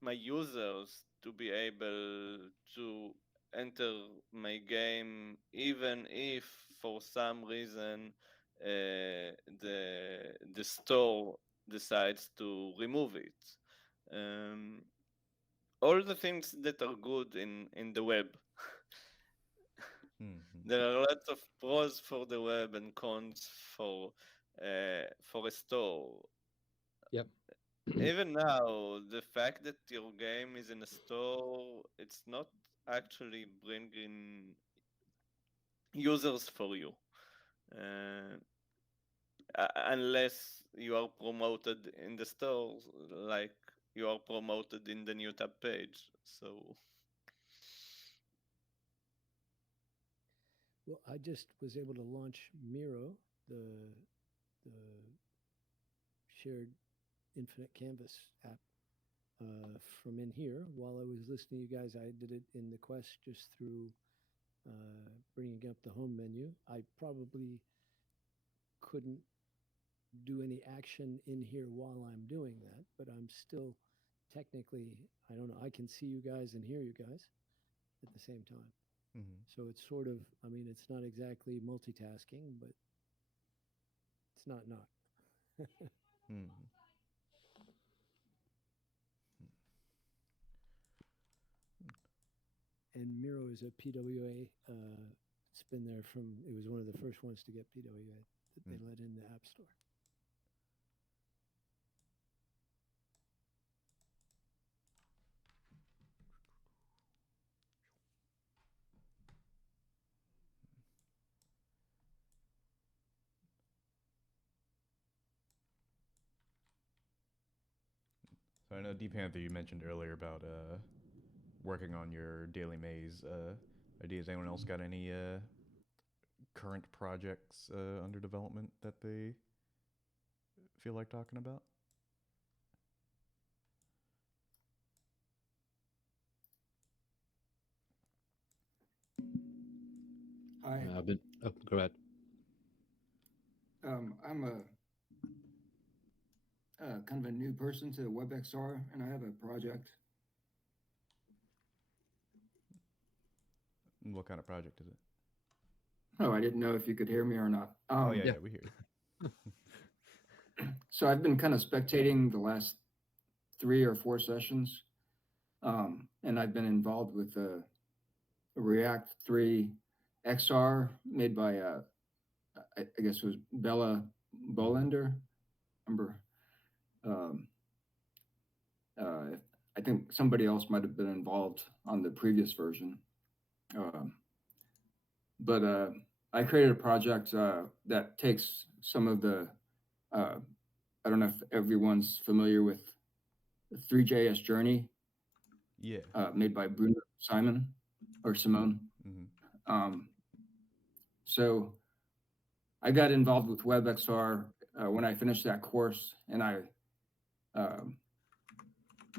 my users to be able to enter my game even if for some reason the store decides to remove it. All the things that are good in the web. Mm-hmm. There are lots of pros for the web and cons for a store. Yep. Even now, the fact that your game is in a store, it's not actually bringing users for you. Uh, Unless you are promoted in the store, like you are promoted in the new tab page. So Well, I just was able to launch Miro, the shared infinite canvas app, from in here while I was listening to you guys. I did it in the Quest just through bringing up the home menu. I probably couldn't do any action in here while I'm doing that, but I'm still technically, I don't know, I can see you guys and hear you guys at the same time. Mm-hmm. So it's sort of, I mean, it's not exactly multitasking, but it's not not. Mm-hmm. And Miro is a PWA. It's been there from, it was one of the first ones to get PWA that they let in the App Store. So I know D Panther, you mentioned earlier about working on your daily maze ideas. Anyone else got any current projects under development that they feel like talking about? Hi, I've been. Oh, go ahead. I'm a kind of a new person to WebXR, and I have a project. What kind of project is it? Oh, I didn't know if you could hear me or not. Oh yeah, we hear you. So I've been kind of spectating the last 3 or 4 sessions, and I've been involved with a React 3 XR made by I guess it was Bella Bolender. Remember, um, I think somebody else might have been involved on the previous version. Um, but I created a project that takes some of the, I don't know if everyone's familiar with the 3JS Journey, Yeah. made by Bruno Simon or Simone. Mm-hmm. So I got involved with WebXR when I finished that course, and I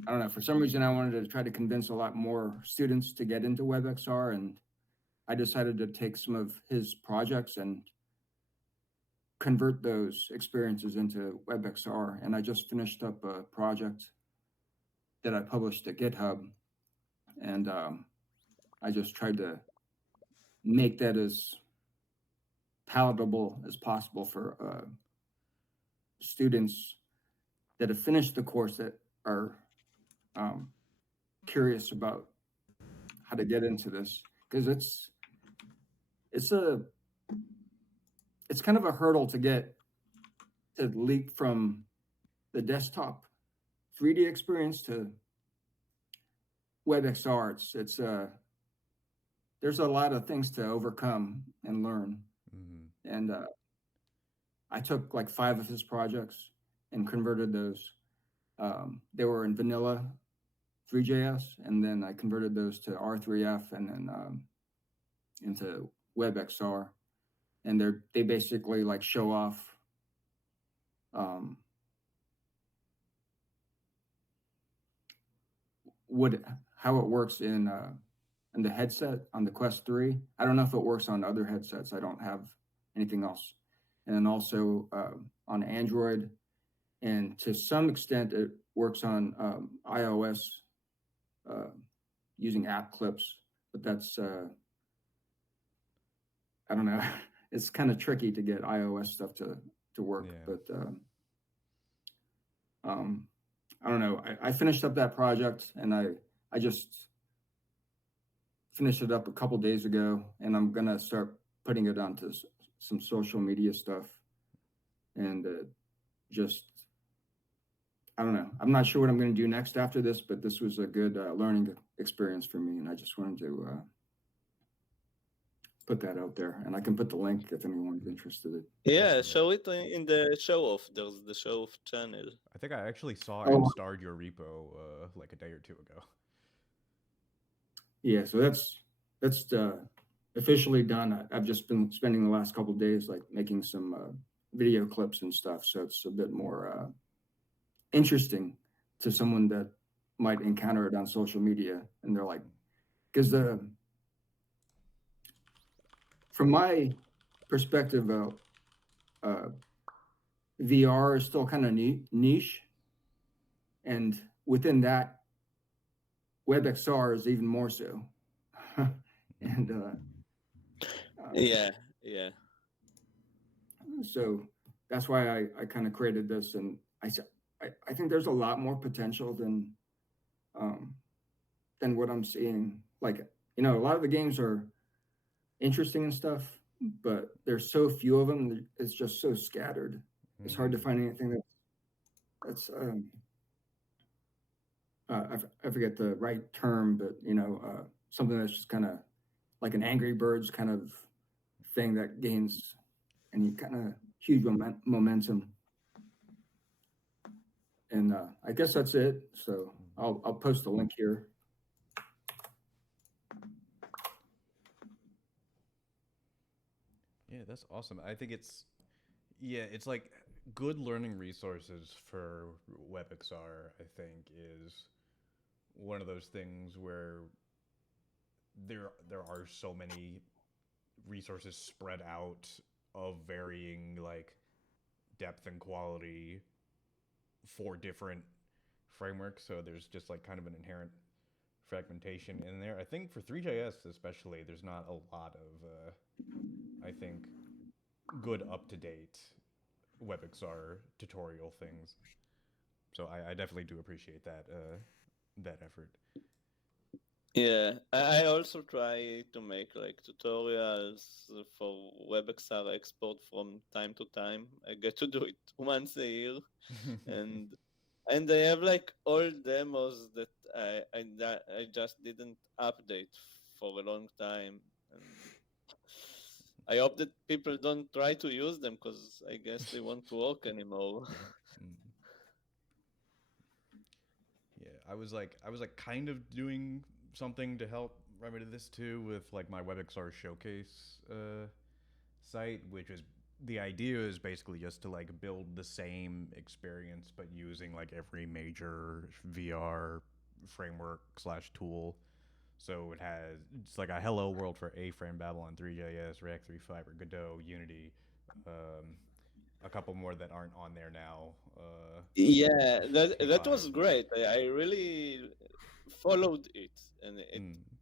don't know, for some reason I wanted to try to convince a lot more students to get into WebXR, and I decided to take some of his projects and convert those experiences into WebXR. And I just finished up a project that I published to GitHub, and I just tried to make that as palatable as possible for students that have finished the course that are curious about how to get into this, because it's a it's kind of a hurdle to get to leap from the desktop 3D experience to WebXR. It's there's a lot of things to overcome and learn. Mm-hmm. And I took like 5 of his projects and converted those. They were in vanilla 3JS, and then I converted those to R3F and then into WebXR. And they basically like show off um, what how it works in the headset on the Quest 3. I don't know if it works on other headsets. I don't have anything else. And then also on Android, and to some extent it works on iOS using app clips, but that's I don't know. It's kind of tricky to get iOS stuff to work, Yeah. but I don't know. I finished up that project, and I just finished it up a couple days ago, and I'm gonna start putting it onto some social media stuff, and just I don't know. I'm not sure what I'm going to do next after this, but this was a good learning experience for me, and I just wanted to put that out there. And I can put the link if anyone's interested. Yeah, show it in the show off. There's the show off channel. I think I actually saw and starred your repo like a day or two ago. Yeah, so that's officially done. I've just been spending the last couple of days like making some video clips and stuff, so it's a bit more interesting to someone that might encounter it on social media, and they're like, because from my perspective, VR is still kind of niche, and within that, WebXR is even more so. And yeah. So that's why I kind of created this, and I think there's a lot more potential than what I'm seeing. Like, a lot of the games are interesting and stuff, but there's so few of them. It's just so scattered. It's hard to find anything that's I forget the right term, but something that's just kind of like an Angry Birds kind of thing that gains any kind of huge momentum. And I guess that's it. So I'll post the link here. Yeah, that's awesome. I think it's like good learning resources for WebXR, I think, is one of those things where there are so many resources spread out of varying like depth and quality for different frameworks, so there's just like kind of an inherent fragmentation in there. I think for 3JS especially, there's not a lot of I think good up-to-date WebXR tutorial things. So I definitely do appreciate that that effort. Yeah, I also try to make like tutorials for WebXR export from time to time. I get to do it once a year, and they have like old demos that I just didn't update for a long time, and I hope that people don't try to use them because I guess they won't work anymore. Yeah, I was like kind of doing something to help remedy this too with like my WebXR showcase site, which is the idea is basically just to like build the same experience but using like every major VR framework slash tool. So it's like a hello world for A-Frame, Babylon 3JS, React 3 Fiber, Godot, Unity, a couple more that aren't on there now. Yeah, that was great. I really followed it, and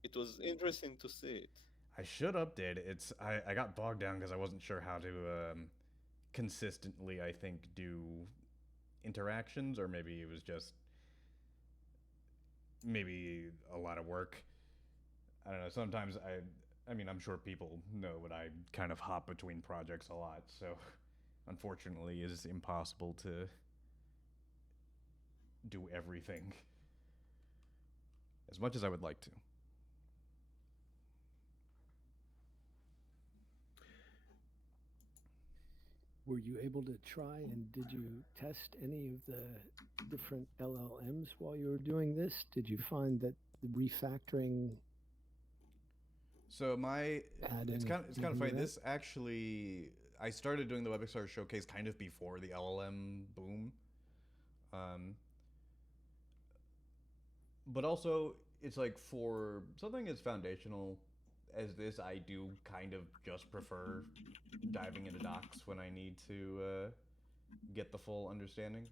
it was interesting to see it. I should update it. I got bogged down because I wasn't sure how to consistently, I think, do interactions, or maybe it was just maybe a lot of work. I don't know. Sometimes I mean, I'm sure people know, but I kind of hop between projects a lot, so unfortunately, it's impossible to do everything as much as I would like to. Were you able to try and did you test any of the different LLMs while you were doing this? Did you find that the refactoring? So it's kind of funny. This actually, I started doing the WebXR showcase kind of before the LLM boom. But also, it's like for something as foundational as this, I do kind of just prefer diving into docs when I need to get the full understanding.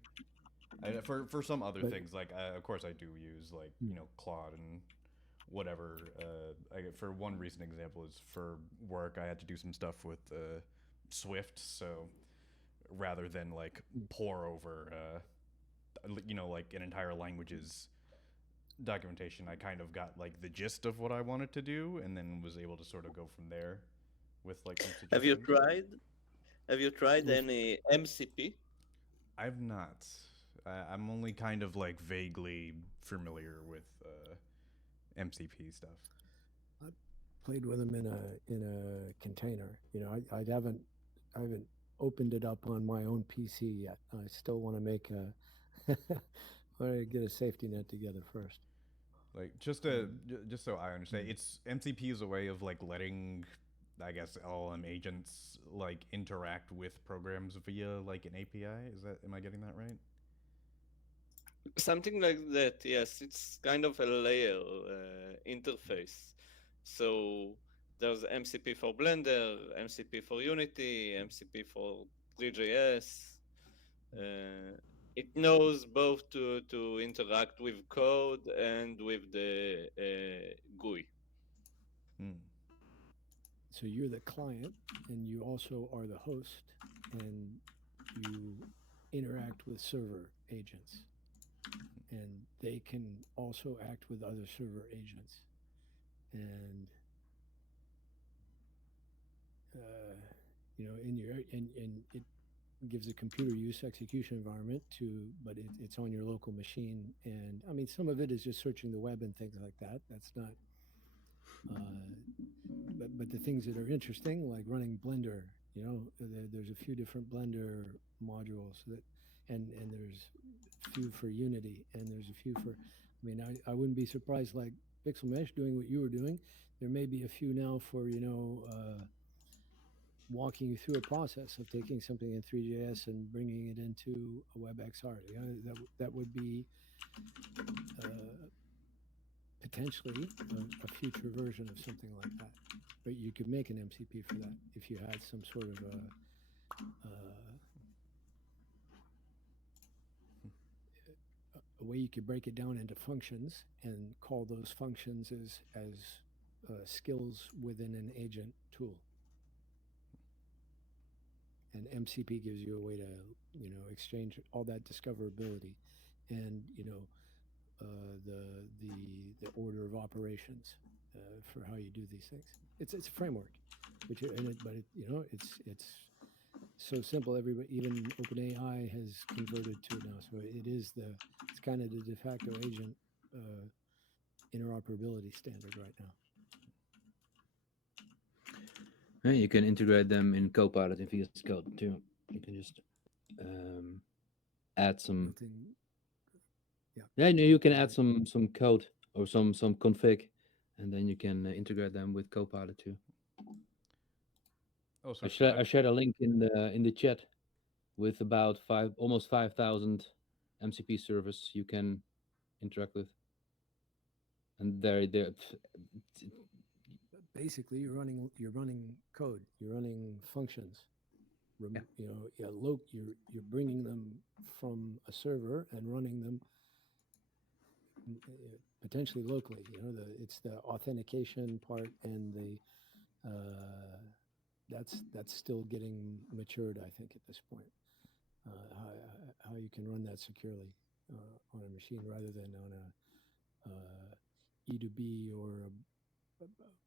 For some other things, like of course I do use like Claude and whatever. For one recent example is for work, I had to do some stuff with Swift, so rather than like pour over like an entire language's documentation, I kind of got like the gist of what I wanted to do, and then was able to sort of go from there with like some Have you suggestions. tried? Have you tried With any MCP? I've not. I'm only kind of like vaguely familiar with MCP stuff. I played with them in a container. You know, I haven't opened it up on my own PC yet. I still want to make a want to get a safety net together first. Like just just so I understand, it's MCP is a way of like letting, I guess, LLM agents like interact with programs via like an API. Is that, am I getting that right? Something like that, yes. It's kind of a layer interface. So there's MCP for Blender, MCP for Unity, MCP for 3JS. It knows both to interact with code and with the GUI. So you're the client, and you also are the host, and you interact with server agents, and they can also act with other server agents, and you know, in your and it gives a computer use execution environment to, but it's on your local machine. And I mean, some of it is just searching the web and things like that. That's not, but the things that are interesting, like running Blender, you know, there's a few different Blender modules that, and there's a few for Unity, and there's a few for, I mean, I wouldn't be surprised, like Pixel Mesh doing what you were doing. There may be a few now for, you know, walking you through a process of taking something in 3JS and bringing it into a WebXR. You know, that would be potentially a future version of something like that. But you could make an MCP for that if you had some sort of a way you could break it down into functions and call those functions as skills within an agent tool. And MCP gives you a way to, you know, exchange all that discoverability, and you know, the order of operations for how you do these things. It's a framework, but you know, it's so simple. Everybody, even OpenAI, has converted to it now. So it's kind of the de facto agent interoperability standard right now. Yeah, you can integrate them in Copilot in VS Code too. You can just add some. Yeah, you can add some code or some config, and then you can integrate them with Copilot too. Oh, so I shared a link in the chat with about almost 5,000 MCP servers you can interact with, and they're basically you're running code, you're running functions. Yeah. You know, you're bringing them from a server and running them potentially locally. You know, it's the authentication part, and the that's still getting matured, I think, at this point. How you can run that securely on a machine rather than on a E2B or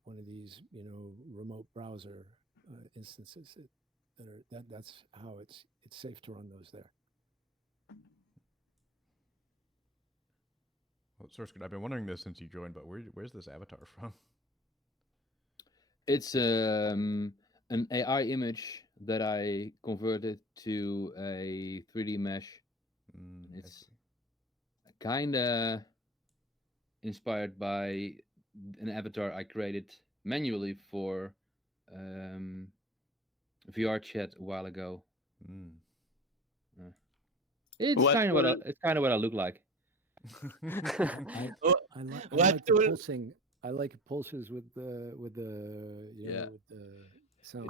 one of these, you know, remote browser instances that's how it's safe to run those there. Well, Source Code, I've been wondering this since you joined, but where's this avatar from? It's an AI image that I converted to a 3D mesh. It's kind of inspired by an avatar I created manually for VR chat a while ago. It's kind of what I look like. I like the pulsing. I like pulses with the you know, with the sound.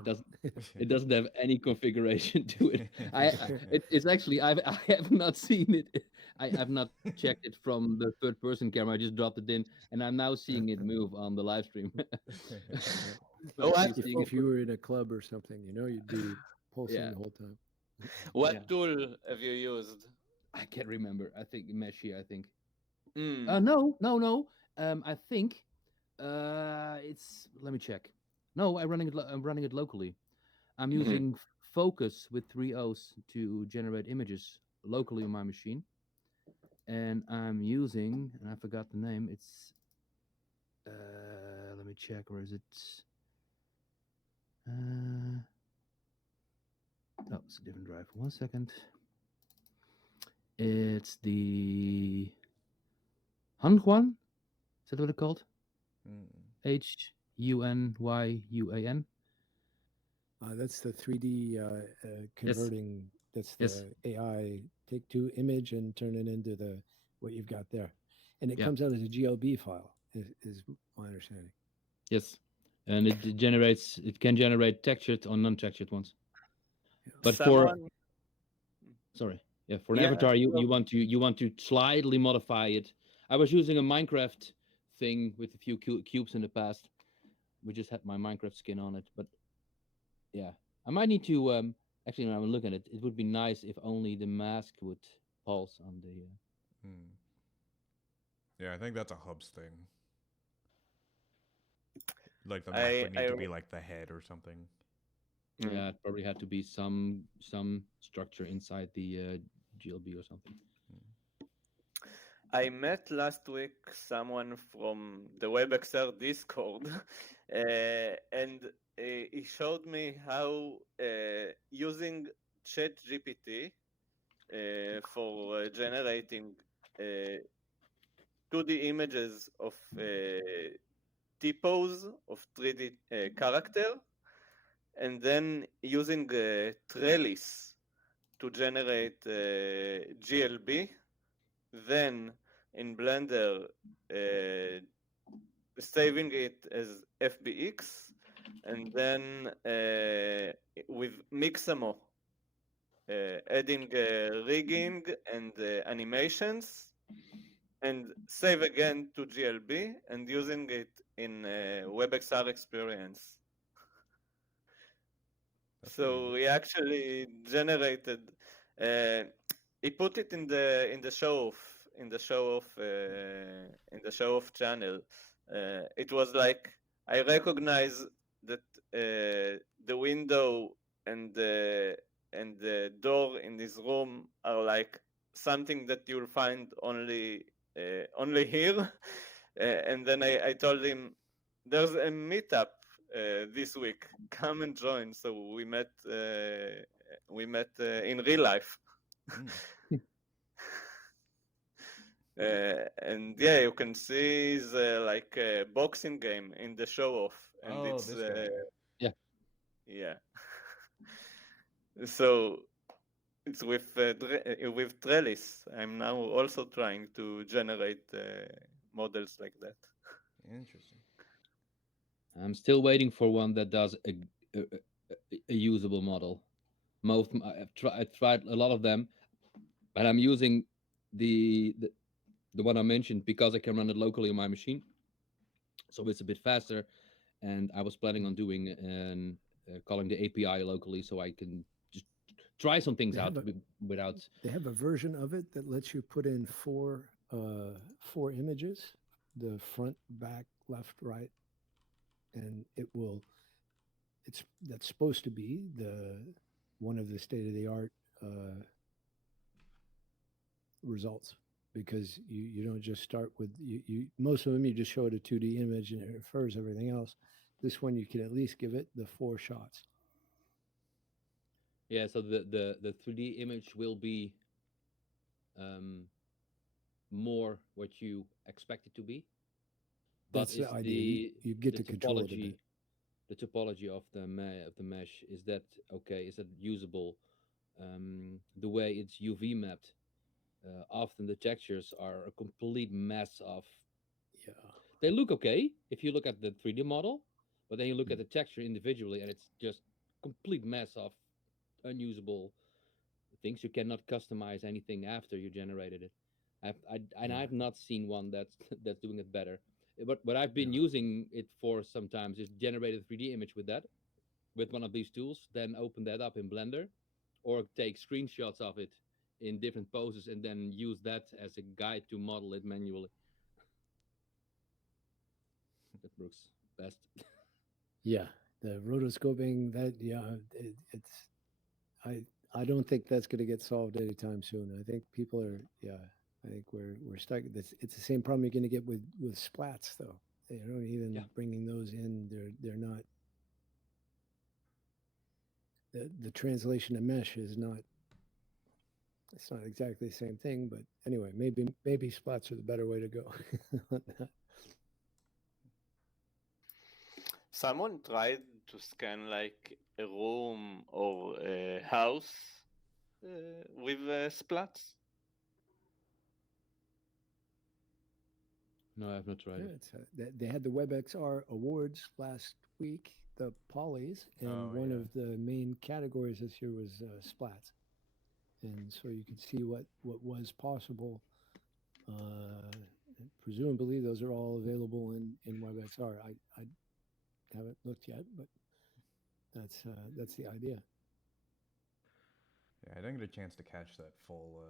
It doesn't have any configuration to it. It's actually I have not seen it. I have not checked it from the third person camera. I just dropped it in, and I'm now seeing it move on the live stream. If you were in a club or something, you know, you'd be pulsing the whole time. What tool have you used? I can't remember. I think Meshi. I think. Mm. No, no, no. I think it's. Let me check. No, I'm running it locally. I'm Mhm. using Focus with three O's to generate images locally on my machine, and I'm using, and I forgot the name. It's let me check. Where is it? Uh, oh, it's a different drive. 1 second. It's the Hunhuan. Is that what it's called? Mm. Hunyuan. That's the 3D Yes. converting. That's Yes. the AI take two image and turn it into the what you've got there, and it Yeah. comes out as a GLB file. Is my understanding. Yes. And it generates. It can generate textured or non-textured ones. Yeah. But for Someone, sorry, yeah, for an yeah, avatar, no, you want to slightly modify it. I was using a Minecraft thing with a few cubes in the past. We just had my Minecraft skin on it, but yeah, I might need to actually when I'm looking at it, it would be nice if only the mask would pulse on the. Mm. Yeah, I think that's a hubs thing. Like the mask would need I to be like the head or something. mm. Yeah, it probably had to be some structure inside the GLB or something. I met last week someone from the WebXR Discord, and he showed me how using ChatGPT for generating uh, 2D images of typos of 3D character, and then using Trellis to generate GLB. Then in Blender, uh, saving it as FBX, and then with Mixamo, adding rigging and animations, and save again to GLB and using it in WebXR experience. That's pretty So good. he actually generated. Uh, he put it in the show off in the show off channel. It was like I recognize that the window and the door in this room are like something that you'll find only here. And then I told him there's a meetup this week. Come and join. So we met in real life. Mm. And yeah, you can see the like boxing game in the show off, and Oh, it's this guy. Yeah. yeah. So it's with Trellis. I'm now also trying to generate models like that. Interesting. I'm still waiting for one that does a, a usable model. I've tried a lot of them, but I'm using the, the the one I mentioned because I can run it locally on my machine, so it's a bit faster. And I was planning on doing and calling the API locally, so I can just try some things They have out a without. they have a version of it that lets you put in four images, the front, back, left, right, and it will. It's that's supposed to be the one of the state of the art results because you don't just start with you most of them you just show it a 2D image and it infers everything else. This one you can at least give it the four shots. Yeah, so the 3D image will be um, more what you expect it to be, but That's the is idea. You get the to control it a topology bit. the topology of the mesh, is that okay? Is that usable? The way it's UV mapped, often the textures are a complete mess of. Yeah. They look okay if you look at the 3D model, but then you look Hmm. at the texture individually, and it's just complete mess of unusable things. You cannot customize anything after you generated it. Yeah. I've not seen one that's that's doing it better. But I've been Yeah. using it for sometimes just generate a 3D image with that, with one of these tools, then open that up in Blender, or take screenshots of it in different poses and then use that as a guide to model it manually. That works best. Yeah, the rotoscoping, that, yeah, it's I I don't think that's going to get solved anytime soon. I think people are, yeah, I think we're stuck. It's the same problem you're going to get with splats though. You know, Yeah. even bringing those in, they're not, the translation to mesh is not, it's not exactly the same thing. But anyway, maybe splats are the better way to go on that. Someone tried to scan like a room or a house with splats. No, I have not tried Yeah, it. they had the WebXR awards last week, the polys, and Oh, one yeah. of the main categories this year was splats, and so you could see what was possible. Uh, Presumably, those are all available in WebXR. I haven't looked yet, but that's the idea. Yeah, I didn't get a chance to catch that full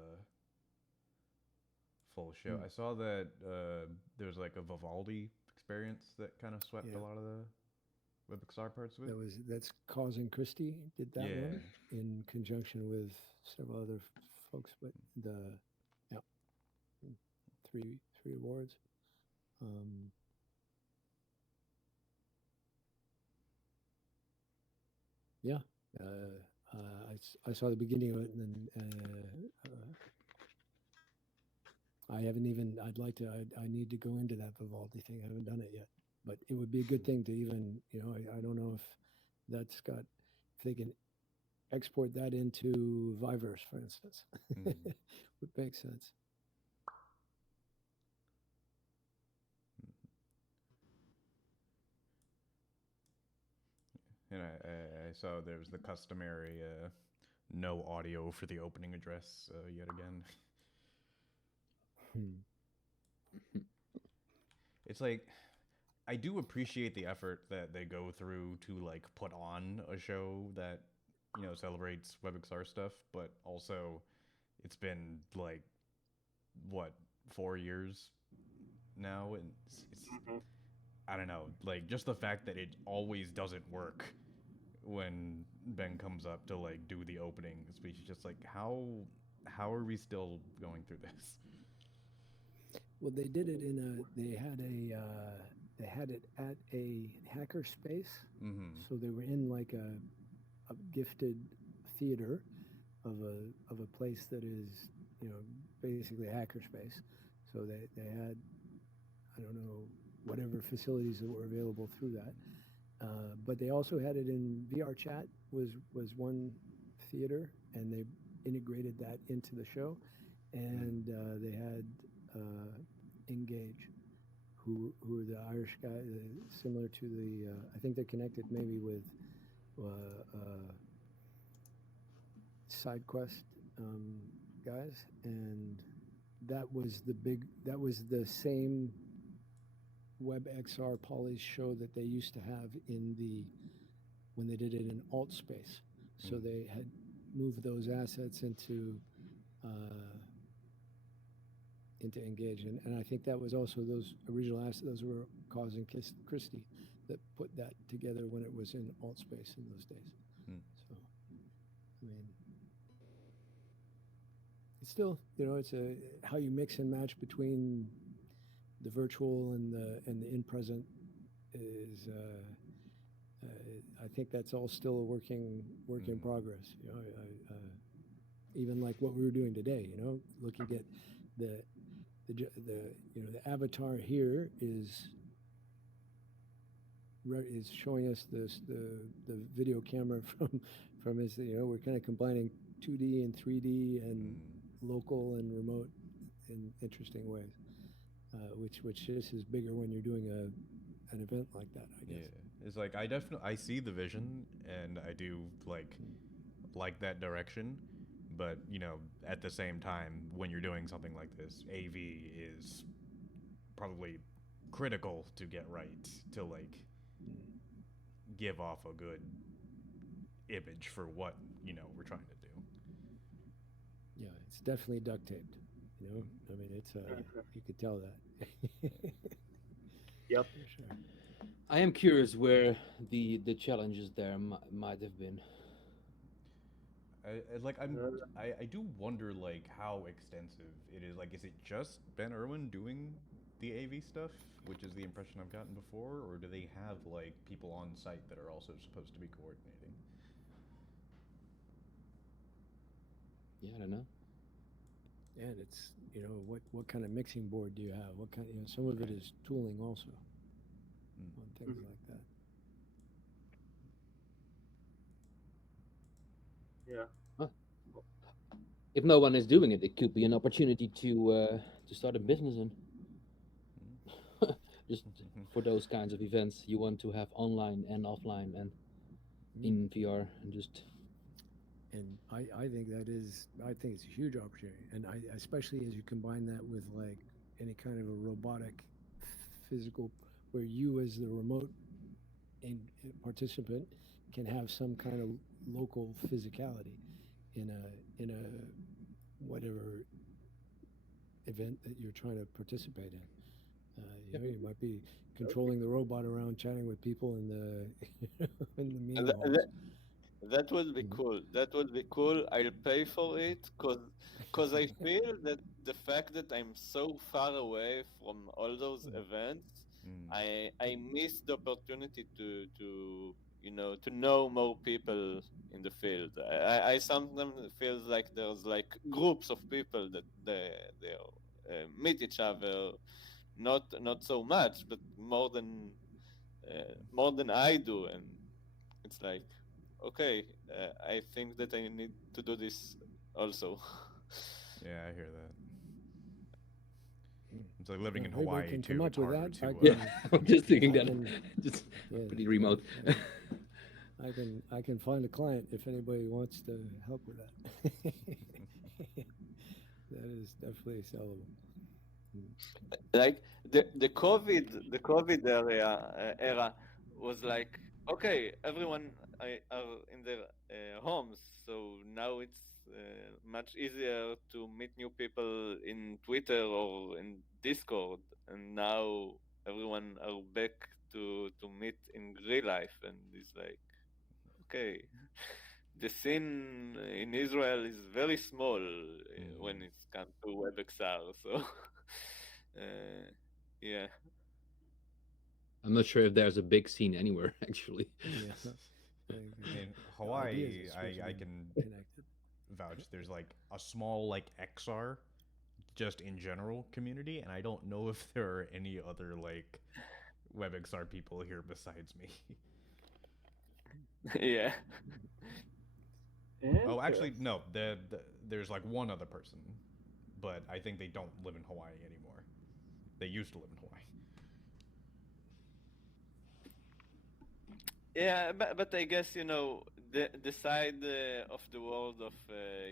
show. Hmm. I saw that there was like a Vivaldi experience that kind of swept a Yeah. lot of the WebXR parts of it. That's Causing Christie did that Yeah. one in conjunction with several other folks, but yeah, three awards. Um, yeah, I saw the beginning of it, and then I haven't even. I'd like to. I need to go into that Vivaldi thing. I haven't done it yet, but it would be a good thing to even. You know, I don't know if that's got. If they can export that into Viverse, for instance, Mm. would make sense. And I saw there was the customary no audio for the opening address yet again. Hmm. It's like I do appreciate the effort that they go through to like put on a show that celebrates WebXR stuff, but also it's been like what 4 years now, and it's Mhm. I don't know, like just the fact that it always doesn't work when Ben comes up to like do the opening speech. Just like how are we still going through this? Well, they did it in they had it at a hacker space, Mm-hmm. so they were in like a gifted theater of a place that is, you know, basically a hacker space. So they had, I don't know, whatever facilities that were available through that. But they also had it in VR chat was one theater, and they integrated that into the show, and they had Engage, who are the Irish guy, similar to the. I think they're connected maybe with SideQuest guys, and that was the same WebXR Polys show that they used to have in the when they did it in alt space. So they had moved those assets into Engage, and I think that was also those original assets. Those were Causing Christie that put that together when it was in alt space in those days. So, I mean, it's still, you know, it's how you mix and match between the virtual and the in present is. I think that's all still a work in progress. You know, even like what we were doing today. You know, looking at the you know, the avatar here is showing us the video camera from his, you know, we're kind of combining 2D and 3D and local and remote in interesting ways, which just is bigger when you're doing an event like that, I guess. Yeah, it's like I see the vision, and I do like that direction, but at the same time, when you're doing something like this, AV is probably critical to get right to like give off a good image for what we're trying to do. Yeah, it's definitely duct taped. You know, I mean, it's Mhm. you could tell that Yep. for sure. I am curious where the challenges there might have been. Like Uh, I do wonder like how extensive it is. Like, is it just Ben Irwin doing the AV stuff, which is the impression I've gotten before, or do they have like people on site that are also supposed to be coordinating? Yeah, I don't know. And it's what kind of mixing board do you have? What kind some of it Right. is tooling also Mm. on things mhm. like that. Yeah. Huh. If no one is doing it, it could be an opportunity to start a business in. Just Mm. for those kinds of events, you want to have online and offline and Mm. in VR and just And I think it's a huge opportunity, and I especially as you combine that with like any kind of a robotic physical where you as the remote participant can have some kind of local physicality in a whatever event that you're trying to participate in. You might be Okay. controlling the robot around, chatting with people in the in the And meeting halls. that will be Mhm. cool. That will be cool. I'll pay for it cause I feel that the fact that I'm so far away from all those Mm. events, Mm. I miss the opportunity to to know more people in the field. I sometimes feels like there's like groups of people that they meet each other, not so much, but more than I do, and it's like, okay, I think that I need to do this also. Yeah, I hear that. Mm. It's like living Well, in if anybody Hawaii can come too. It's up with harder that, I to. yeah. can I'm just thinking I that can just yeah pretty yeah remote. I can find a client if anybody wants to help with that. That is definitely sellable. Mm. Like the COVID era was like, okay, everyone are in their homes, so now it's much easier to meet new people in Twitter or in Discord, and now everyone are back to meet in real life, and it's like, okay, the scene in Israel is very small when Mm. it comes to WebXR. So, yeah, I'm not sure if there's a big scene anywhere actually. Yeah, like In the ideas Hawaii, are supposed to I be can connected. vouch. There's like a small like XR just in general community, and I don't know if there are any other like WebXR people here besides me. yeah. Oh, actually, Interesting. no. There's like one other person, but I think they don't live in Hawaii anymore. They used to live in Hawaii. Yeah, but I guess the side of the world of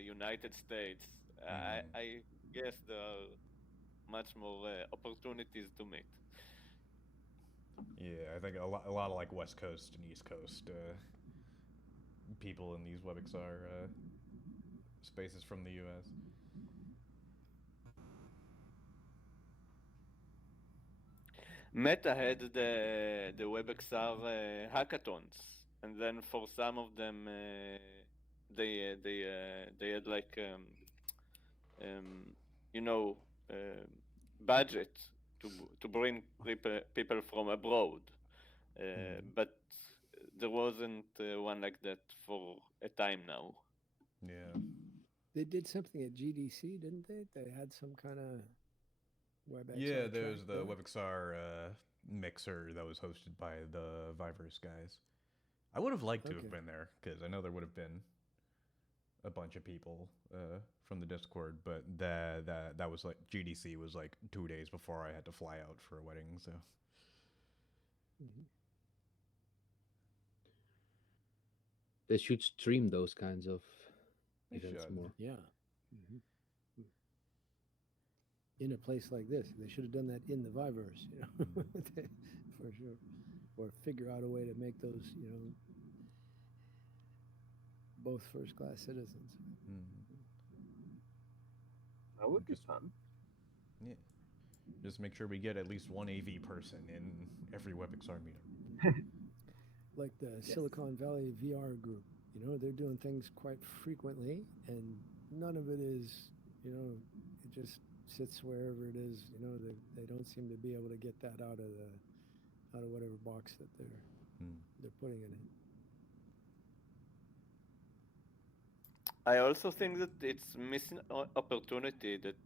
United States. Mm. I guess there are much more opportunities to meet. Yeah, I think a lot of like West Coast and East Coast people in these WebXR spaces from the U.S. Meta had the WebXR hackathons, and then for some of them, they had like um, you know budget to bring people from abroad, Mhm. but there wasn't one like that for a time now. Yeah. They did something at GDC, didn't they? They had some kind of Yeah, WebXR track there's the there. WebXR mixer that was hosted by the Viverse guys. I would have liked to have Okay. been there because I know there would have been a bunch of people from the Discord, but that was like GDC was like 2 days before I had to fly out for a wedding, so Hmm. They should stream those kinds of they events should. more. Yeah. Hmm. In a place like this, they should have done that in the Viverse, Mm. for sure, or figure out a way to make those, both first class citizens. Mm. That would be Just fun. yeah, just make sure we get at least one AV person in every WebXR meetup. Like the Silicon Valley VR group. They're doing things quite frequently, and none of it is, it just sits wherever it is. They don't seem to be able to get that out of whatever box that they're putting it in. I also think that it's missing opportunity that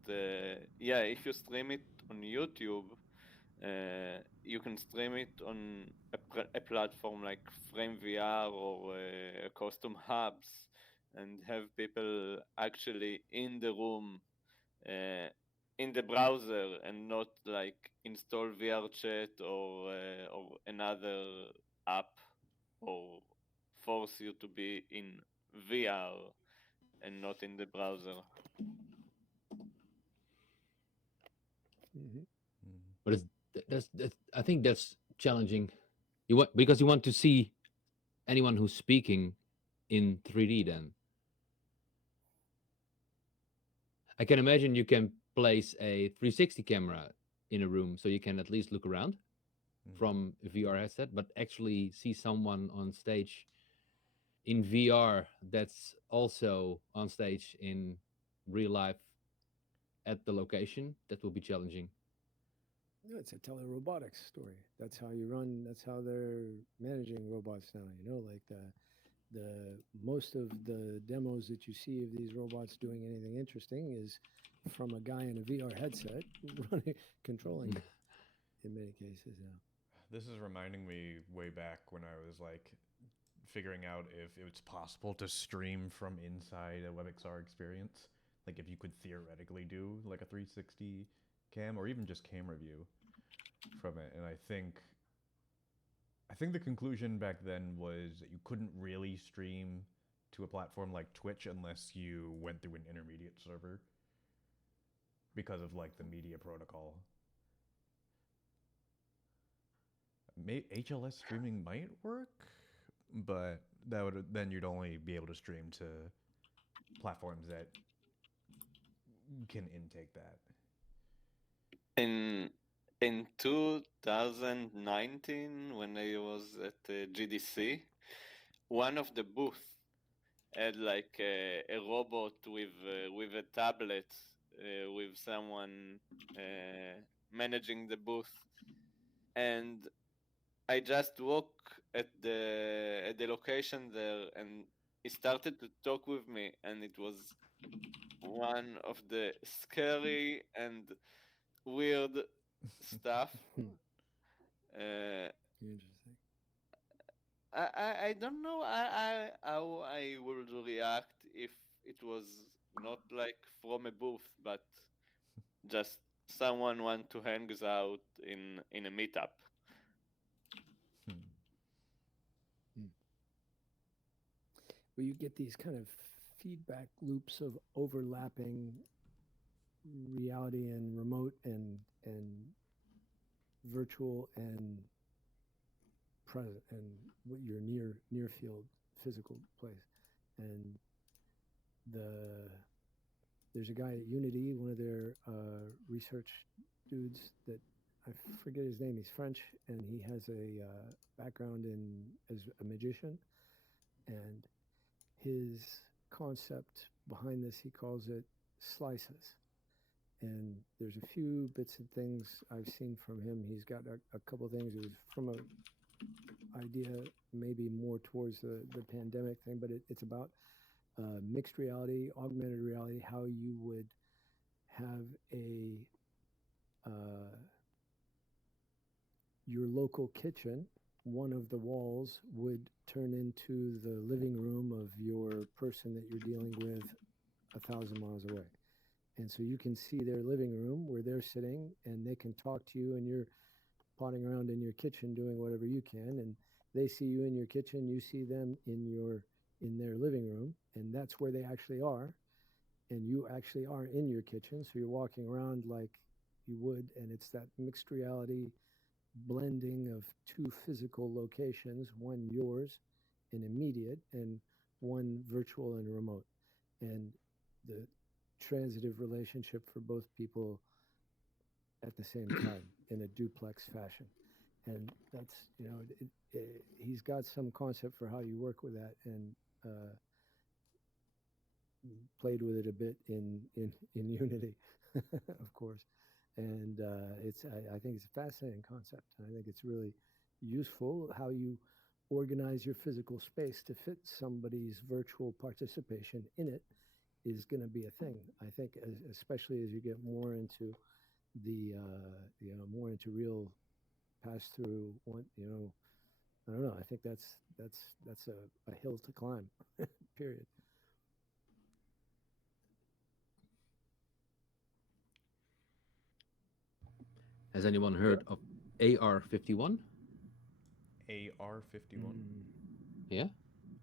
if you stream it on YouTube, you can stream it on a platform like Frame VR or Custom Hubs, and have people actually in the room, in the browser, and not like install VR chat or another app, or force you to be in VR and not in the browser. Mm-hmm. But that's I think that's challenging. Because you want to see anyone who's speaking in 3D. Then I can imagine you can place a 360 camera in a room so you can at least look around from a VR headset, but actually see someone on stage in VR that's also on stage in real life at the location, that will be challenging. Yeah, it's a telerobotics story. That's how you run. That's how they're managing robots now. Like the most of the demos that you see of these robots doing anything interesting is from a guy in a VR headset running, controlling it. In many cases, yeah. This is reminding me way back when I was like figuring out if it was possible to stream from inside a WebXR experience. Like if you could theoretically do like a 360 cam or even just camera view from it. And I think the conclusion back then was that you couldn't really stream to a platform like Twitch unless you went through an intermediate server because of like the media protocol. HLS streaming might work, but that would then you'd only be able to stream to platforms that can intake that. In 2019, when I was at GDC, one of the booths had like a robot with a tablet, with someone managing the booth, and I just walk at the location there, and he started to talk with me, and it was one of the scary and weird stuff. Uh, Interesting. I don't know how I would react if it was not like from a booth, but just someone want to hang out in a meetup. Where you get these kind of feedback loops of overlapping reality and remote and virtual and present and what your near field physical place. And there's a guy at Unity, one of their research dudes that I forget his name. He's French and he has a background in as a magician. And his concept behind this, he calls it slices. And there's a few bits and things I've seen from him. He's got a couple of things. It was from a idea maybe more towards the pandemic thing, but it's about mixed reality, augmented reality, how you would have uh, your local kitchen, one of the walls would turn into the living room of your person that you're dealing with 1,000 miles away. And so you can see their living room where they're sitting and they can talk to you and you're potting around in your kitchen doing whatever you can, and they see you in your kitchen, you see them in their living room, and that's where they actually are, and you actually are in your kitchen, so you're walking around like you would, and it's that mixed reality blending of two physical locations, one yours and immediate, and one virtual and remote. And the transitive relationship for both people at the same time in a duplex fashion. And that's, he's got some concept for how you work with that, and uh, played with it a bit in Unity, of course. And I think it's a fascinating concept. I think it's really useful how you organize your physical space to fit somebody's virtual participation in it is going to be a thing. I think, especially as you get more into more into real pass through one, I don't know. I think that's a hill to climb. Period. Has anyone heard of AR-51? AR-51. Yeah,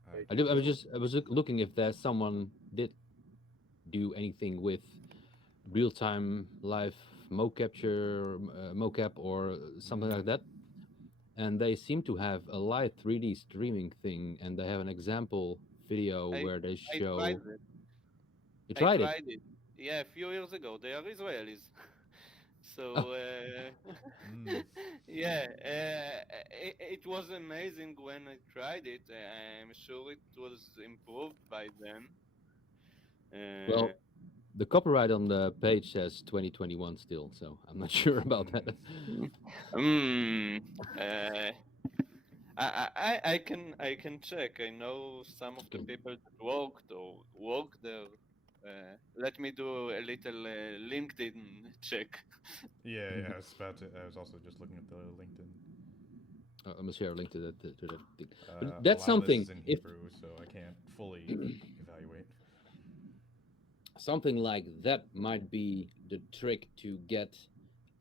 I I don't was know. just I was looking if there's someone did do anything with real-time live mocap or something like that, and they seem to have a live 3D streaming thing, and they have an example video I where they I tried show. it. You I tried it? tried it. Yeah, a few years ago. They are Israelis. So Mm. yeah, it was amazing when I tried it. I'm sure it was improved by then. Uh, Well, the copyright on the page says 2021 still, so I'm not sure about that. mm, uh, I can check. I know some of the Okay. people that worked or work there. Let me do a little LinkedIn check. Yeah, I was also just looking at the LinkedIn. I'm gonna share a link to that thing. But A that's lot of this something. is in If Hebrew, so I can't fully evaluate. something like that might be the trick to get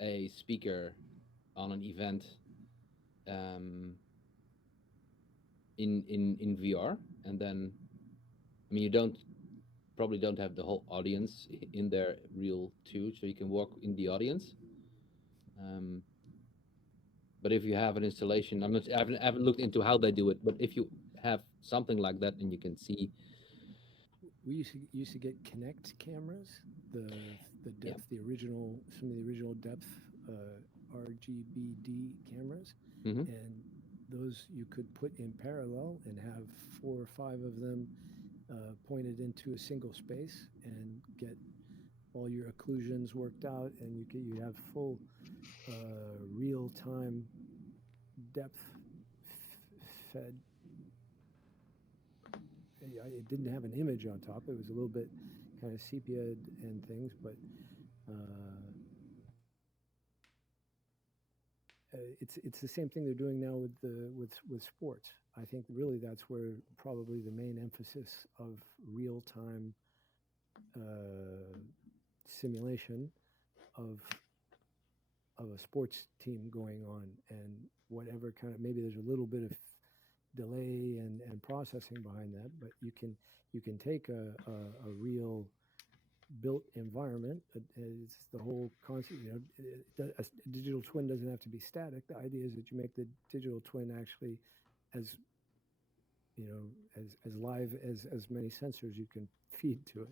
a speaker on an event, um, in VR, and then I mean you don't probably don't have the whole audience in there real too, so you can walk in the audience. Um, but if you have an installation, I haven't looked into how they do it, but if you have something like that and you can see, We used to get Kinect cameras, the yeah, depth, the original, some of the original depth RGBD cameras, hmm and those you could put in parallel and have 4 or 5 of them pointed into a single space and get all your occlusions worked out, and you have full real time depth fed. It didn't have an image on top. It was a little bit kind of sepia and things, but uh, it's the same thing they're doing now with with sports. I think really that's where probably the main emphasis of real time uh, simulation of a sports team going on, and whatever kind of, maybe there's a little bit of delay and processing behind that, but you can take a real built environment. It's the whole concept. A digital twin doesn't have to be static. The idea is that you make the digital twin actually as as live as many sensors you can feed to it.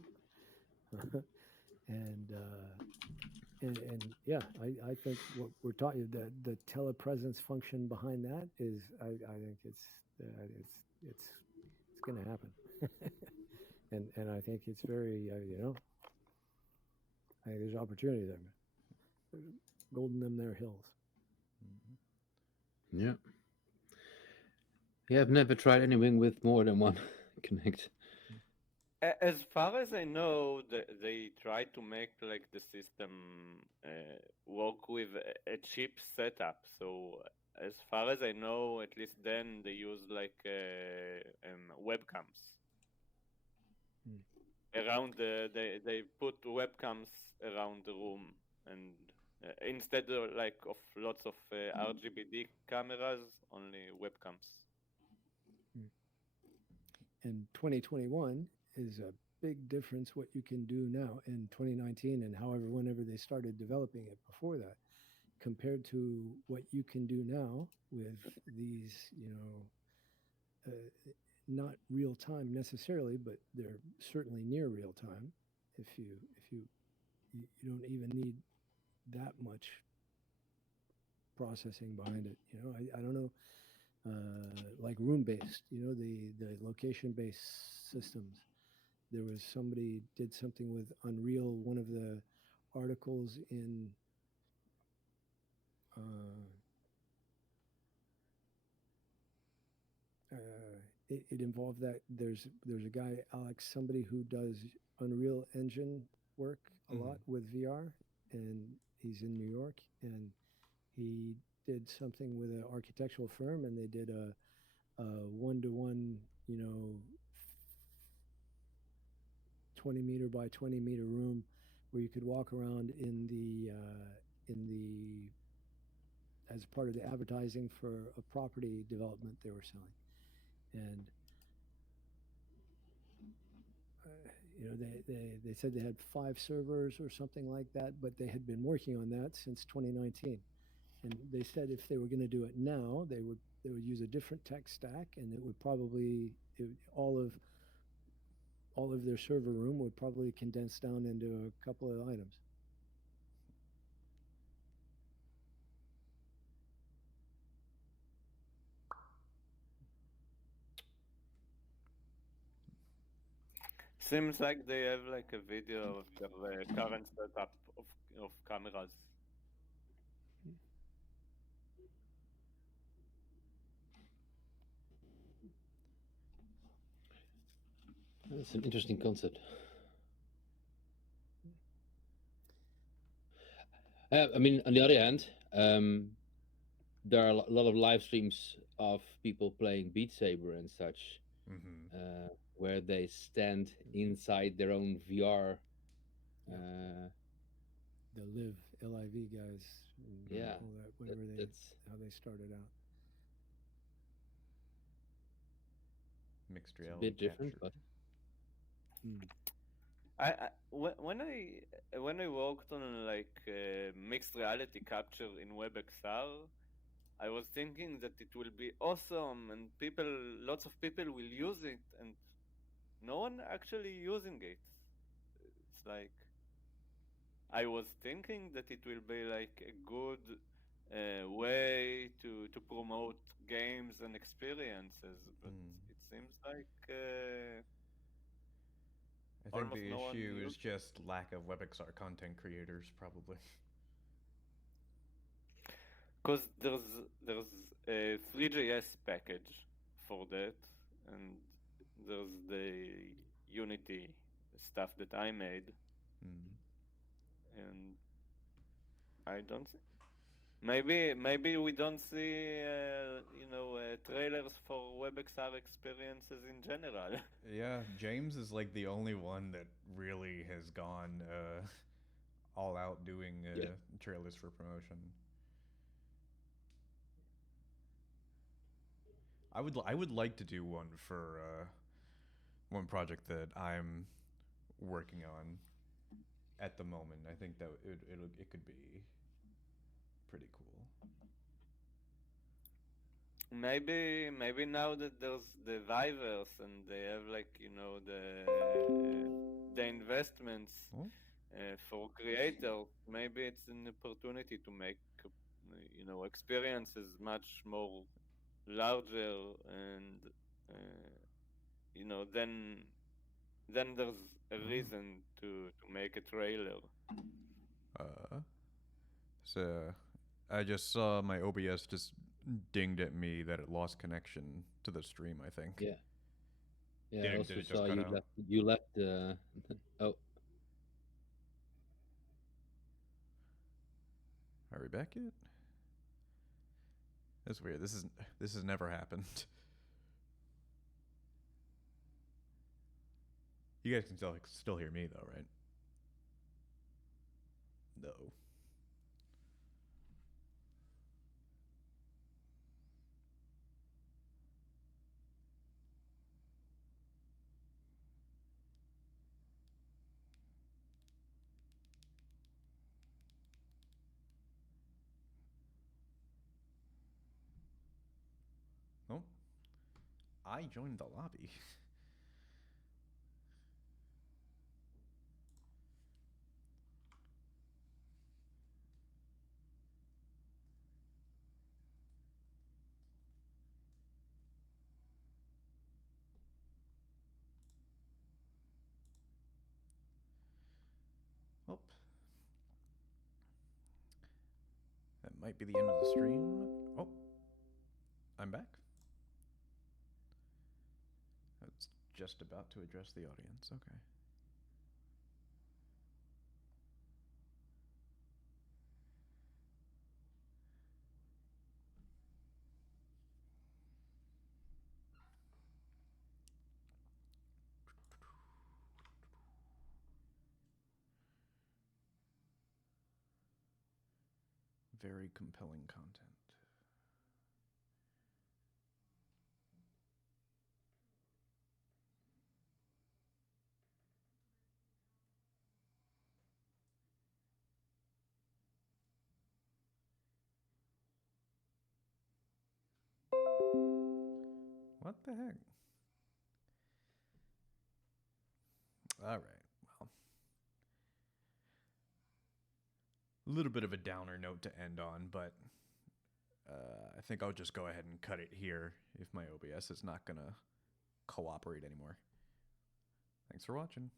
and yeah, I think what we're talking, the telepresence function behind that is, I think it's it's going to happen. And I think it's very I think there's opportunity there, man. Golden them there hills. yeah, yeah. I've never tried anything with more than one Connect. As far as I know, they try to make like the system work with a cheap setup. So as far as I know, at least then they use like webcams Mm. around they put webcams around the room, and instead of like of lots of RGBD cameras, only webcams. Mm. And 2021 is a big difference what you can do now in 2019, and however whenever they started developing it before that, compared to what you can do now with these, not real time necessarily, but they're certainly near real time. if you don't even need that much processing behind it. I don't know, like room based. The location based systems. There was somebody did something with Unreal. One of the articles in uh, it involved that there's a guy, Alex, somebody who does Unreal Engine work a lot with VR, and he's in New York, and he did something with an architectural firm, and they did a one-to-one, 20-meter by 20-meter room where you could walk around in the as part of the advertising for a property development they were selling, and they said they had 5 servers or something like that, but they had been working on that since 2019. And they said if they were going to do it now, they would use a different tech stack, and it would probably all of their server room would probably condense down into a couple of items. Seems like they have like a video of their current setup of cameras. That's an interesting concept. I mean, on the other hand, there are a lot of live streams of people playing Beat Saber and such, where they stand inside their own VR. The Live LIV guys, yeah, all that, whatever how they started out. Mixed It's a reality bit different, capture. but When I worked on like mixed reality capture in WebXR, I was thinking that it will be awesome and lots of people will use it, and no one actually using it. It's like I was thinking that it will be like a good way to promote games and experiences, but it seems like I think almost the no one issue is used. just lack of WebXR content creators, probably. Because there's a 3JS package for that, and there's the Unity stuff that I made, and I don't. Maybe we don't see trailers for WebXR experiences in general. Yeah, James is like the only one that really has gone all out doing trailers for promotion. I would like to do one for one project that I'm working on at the moment. I think that it could be pretty cool. Maybe now that there's the Vivers and they have like the investments for creators, maybe it's an opportunity to make experiences much more larger, and then there's a reason to make a trailer. So I just saw my OBS just dinged at me that it lost connection to the stream, I think. Yeah. Yeah, Did I it also just saw cut you out? left oh. Are we back yet? That's weird. This has never happened. You guys can still hear me though, right? No. Oh. I joined the lobby. Well, that might be the end of the stream. Oh, I'm back. I was just about to address the audience. Okay. Very compelling content. What the heck? All right. Well, a little bit of a downer note to end on, but I think I'll just go ahead and cut it here if my OBS is not going to cooperate anymore. Thanks for watching.